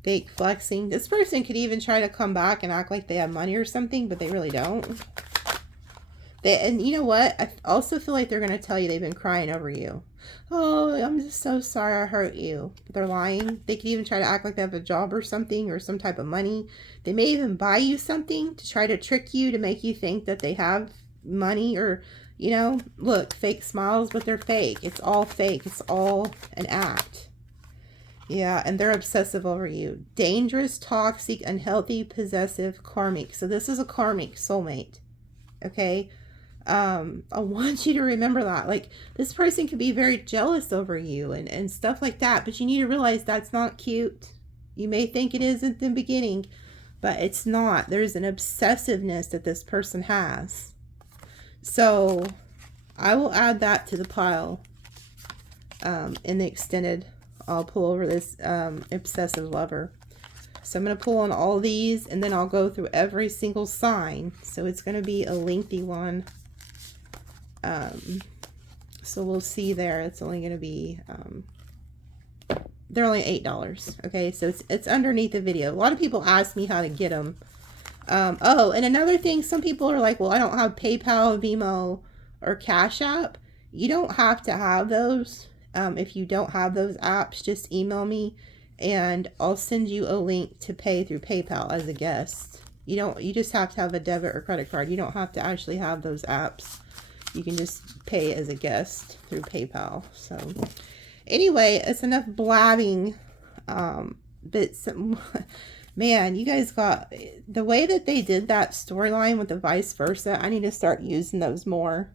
Fake flexing. This person could even try to come back and act like they have money or something, but they really don't. And you know what? I also feel like they're going to tell you they've been crying over you. Oh, I'm just so sorry I hurt you. But they're lying. They could even try to act like they have a job or something or some type of money. They may even buy you something to try to trick you to make you think that they have money or, you know, look, fake smiles, but they're fake. It's all fake. It's all an act. Yeah, and they're obsessive over you. Dangerous, toxic, unhealthy, possessive, karmic. So this is a karmic soulmate. Okay? I want you to remember that. Like, this person could be very jealous over you and stuff like that, but you need to realize that's not cute. You may think it is at the beginning, but it's not. There's an obsessiveness that this person has. So I will add that to the pile in the extended. I'll pull over this obsessive lover. So I'm going to pull on all these and then I'll go through every single sign. So it's going to be a lengthy one. So we'll see there. It's only going to be, they're only $8. Okay. So it's underneath the video. A lot of people ask me how to get them. Oh, and another thing, some people are like, well, I don't have PayPal, Venmo, or Cash App. You don't have to have those. If you don't have those apps, just email me and I'll send you a link to pay through PayPal as a guest. You just have to have a debit or credit card. You don't have to actually have those apps. You can just pay as a guest through PayPal. So anyway, it's enough blabbing. Man, you guys got the way that they did that storyline with the vice versa. I need to start using those more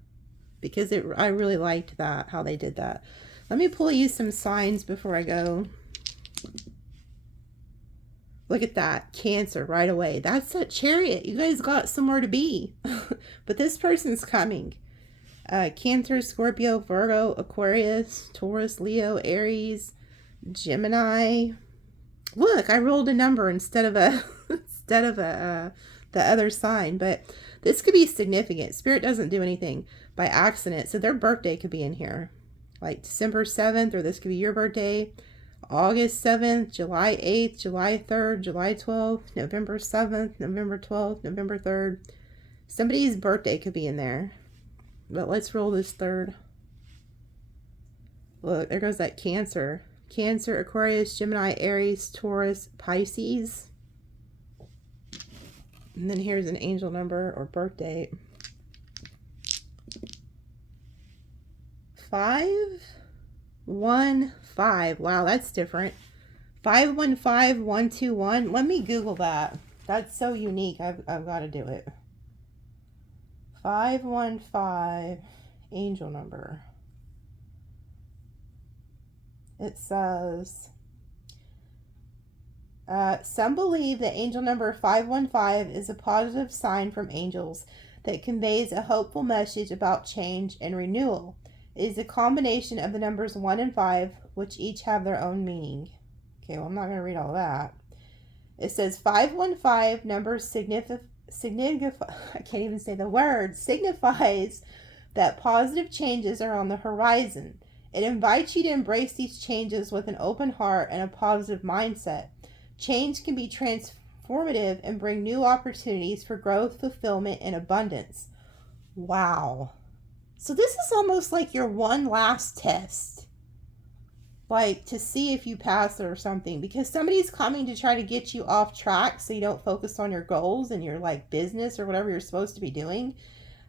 because I really liked that, how they did that. Let me pull you some signs before I go. Look at that. Cancer right away. That's a chariot. You guys got somewhere to be. But this person's coming. Cancer, Scorpio, Virgo, Aquarius, Taurus, Leo, Aries, Gemini. Look, I rolled a number instead of the other sign. But this could be significant. Spirit doesn't do anything by accident. So their birthday could be in here. Like December 7th, or this could be your birthday. August 7th, July 8th, July 3rd, July 12th, November 7th, November 12th, November 3rd. Somebody's birthday could be in there. But let's roll this third. Look, there goes that Cancer. Cancer, Aquarius, Gemini, Aries, Taurus, Pisces. And then here's an angel number or birth date. 515. Wow, that's different. 515121. Let me Google that. That's so unique. I've got to do it. 515 angel number. It says, some believe that angel number 515 is a positive sign from angels that conveys a hopeful message about change and renewal. It is a combination of the numbers 1 and 5, which each have their own meaning. Okay, well, I'm not going to read all that. It says 515 number signifies that positive changes are on the horizon. It invites you to embrace these changes with an open heart and a positive mindset. Change can be transformative and bring new opportunities for growth, fulfillment, and abundance. Wow. So this is almost like your one last test. Like to see if you pass it or something. Because somebody's coming to try to get you off track so you don't focus on your goals and your like business or whatever you're supposed to be doing.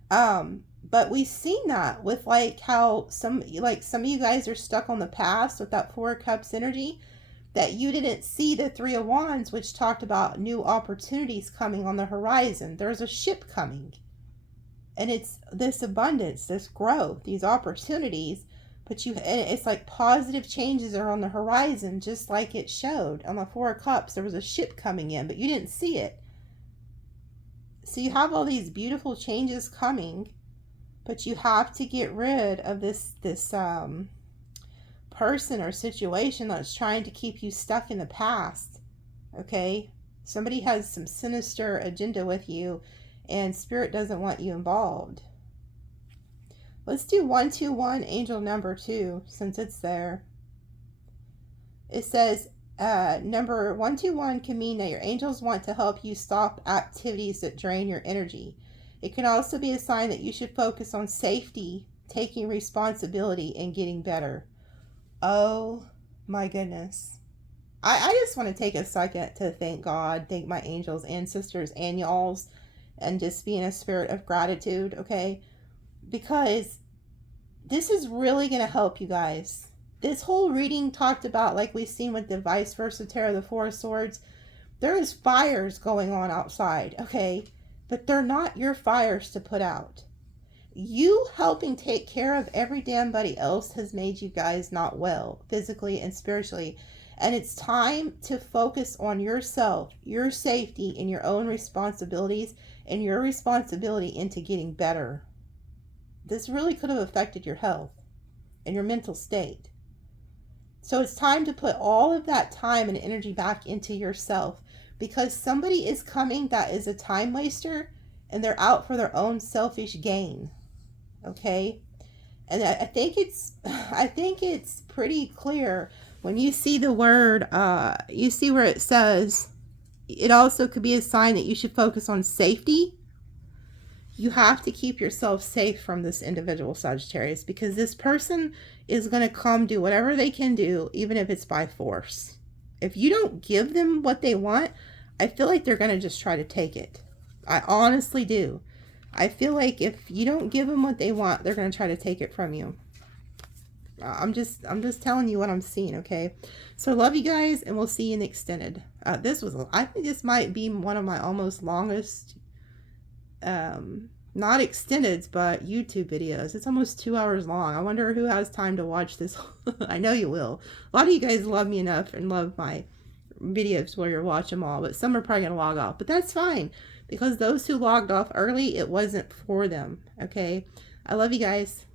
But we've seen that with like how some of you guys are stuck on the past with that 4 of Cups energy. That you didn't see the 3 of Wands, which talked about new opportunities coming on the horizon. There's a ship coming. And it's this abundance, this growth, these opportunities. But it's like positive changes are on the horizon, just like it showed. On the 4 of Cups, there was a ship coming in, but you didn't see it. So you have all these beautiful changes coming, but you have to get rid of this person or situation that's trying to keep you stuck in the past. Okay? Somebody has some sinister agenda with you and spirit doesn't want you involved. Let's do 121 angel number 2 since it's there. It says number 121 can mean that your angels want to help you stop activities that drain your energy. It can also be a sign that you should focus on safety, taking responsibility, and getting better. Oh my goodness. I just want to take a second to thank God, thank my angels, ancestors, and y'alls, and just be in a spirit of gratitude, okay? Because this is really going to help you guys. This whole reading talked about, like we've seen with the vice versa tarot, the 4 of Swords, there is fires going on outside, okay? But they're not your fires to put out. You helping take care of every damn body else has made you guys not well, physically and spiritually. And it's time to focus on yourself, your safety, and your own responsibilities, and your responsibility into getting better. This really could have affected your health and your mental state. So it's time to put all of that time and energy back into yourself, because somebody is coming that is a time waster and they're out for their own selfish gain. Okay? And I think it's pretty clear when you see the word, you see where it says, it also could be a sign that you should focus on safety. You have to keep yourself safe from this individual Sagittarius, because this person is going to come do whatever they can do, even if it's by force. If you don't give them what they want, I feel like they're going to just try to take it. I honestly do. I feel like if you don't give them what they want, they're going to try to take it from you. I'm just telling you what I'm seeing, okay? So love you guys, and we'll see you in the extended. I think this might be one of my almost longest, not extendeds, but YouTube videos. It's almost 2 hours long. I wonder who has time to watch this. I know you will. A lot of you guys love me enough and love my videos where you're watching them all, but some are probably going to log off. But that's fine, because those who logged off early, it wasn't for them, okay? I love you guys.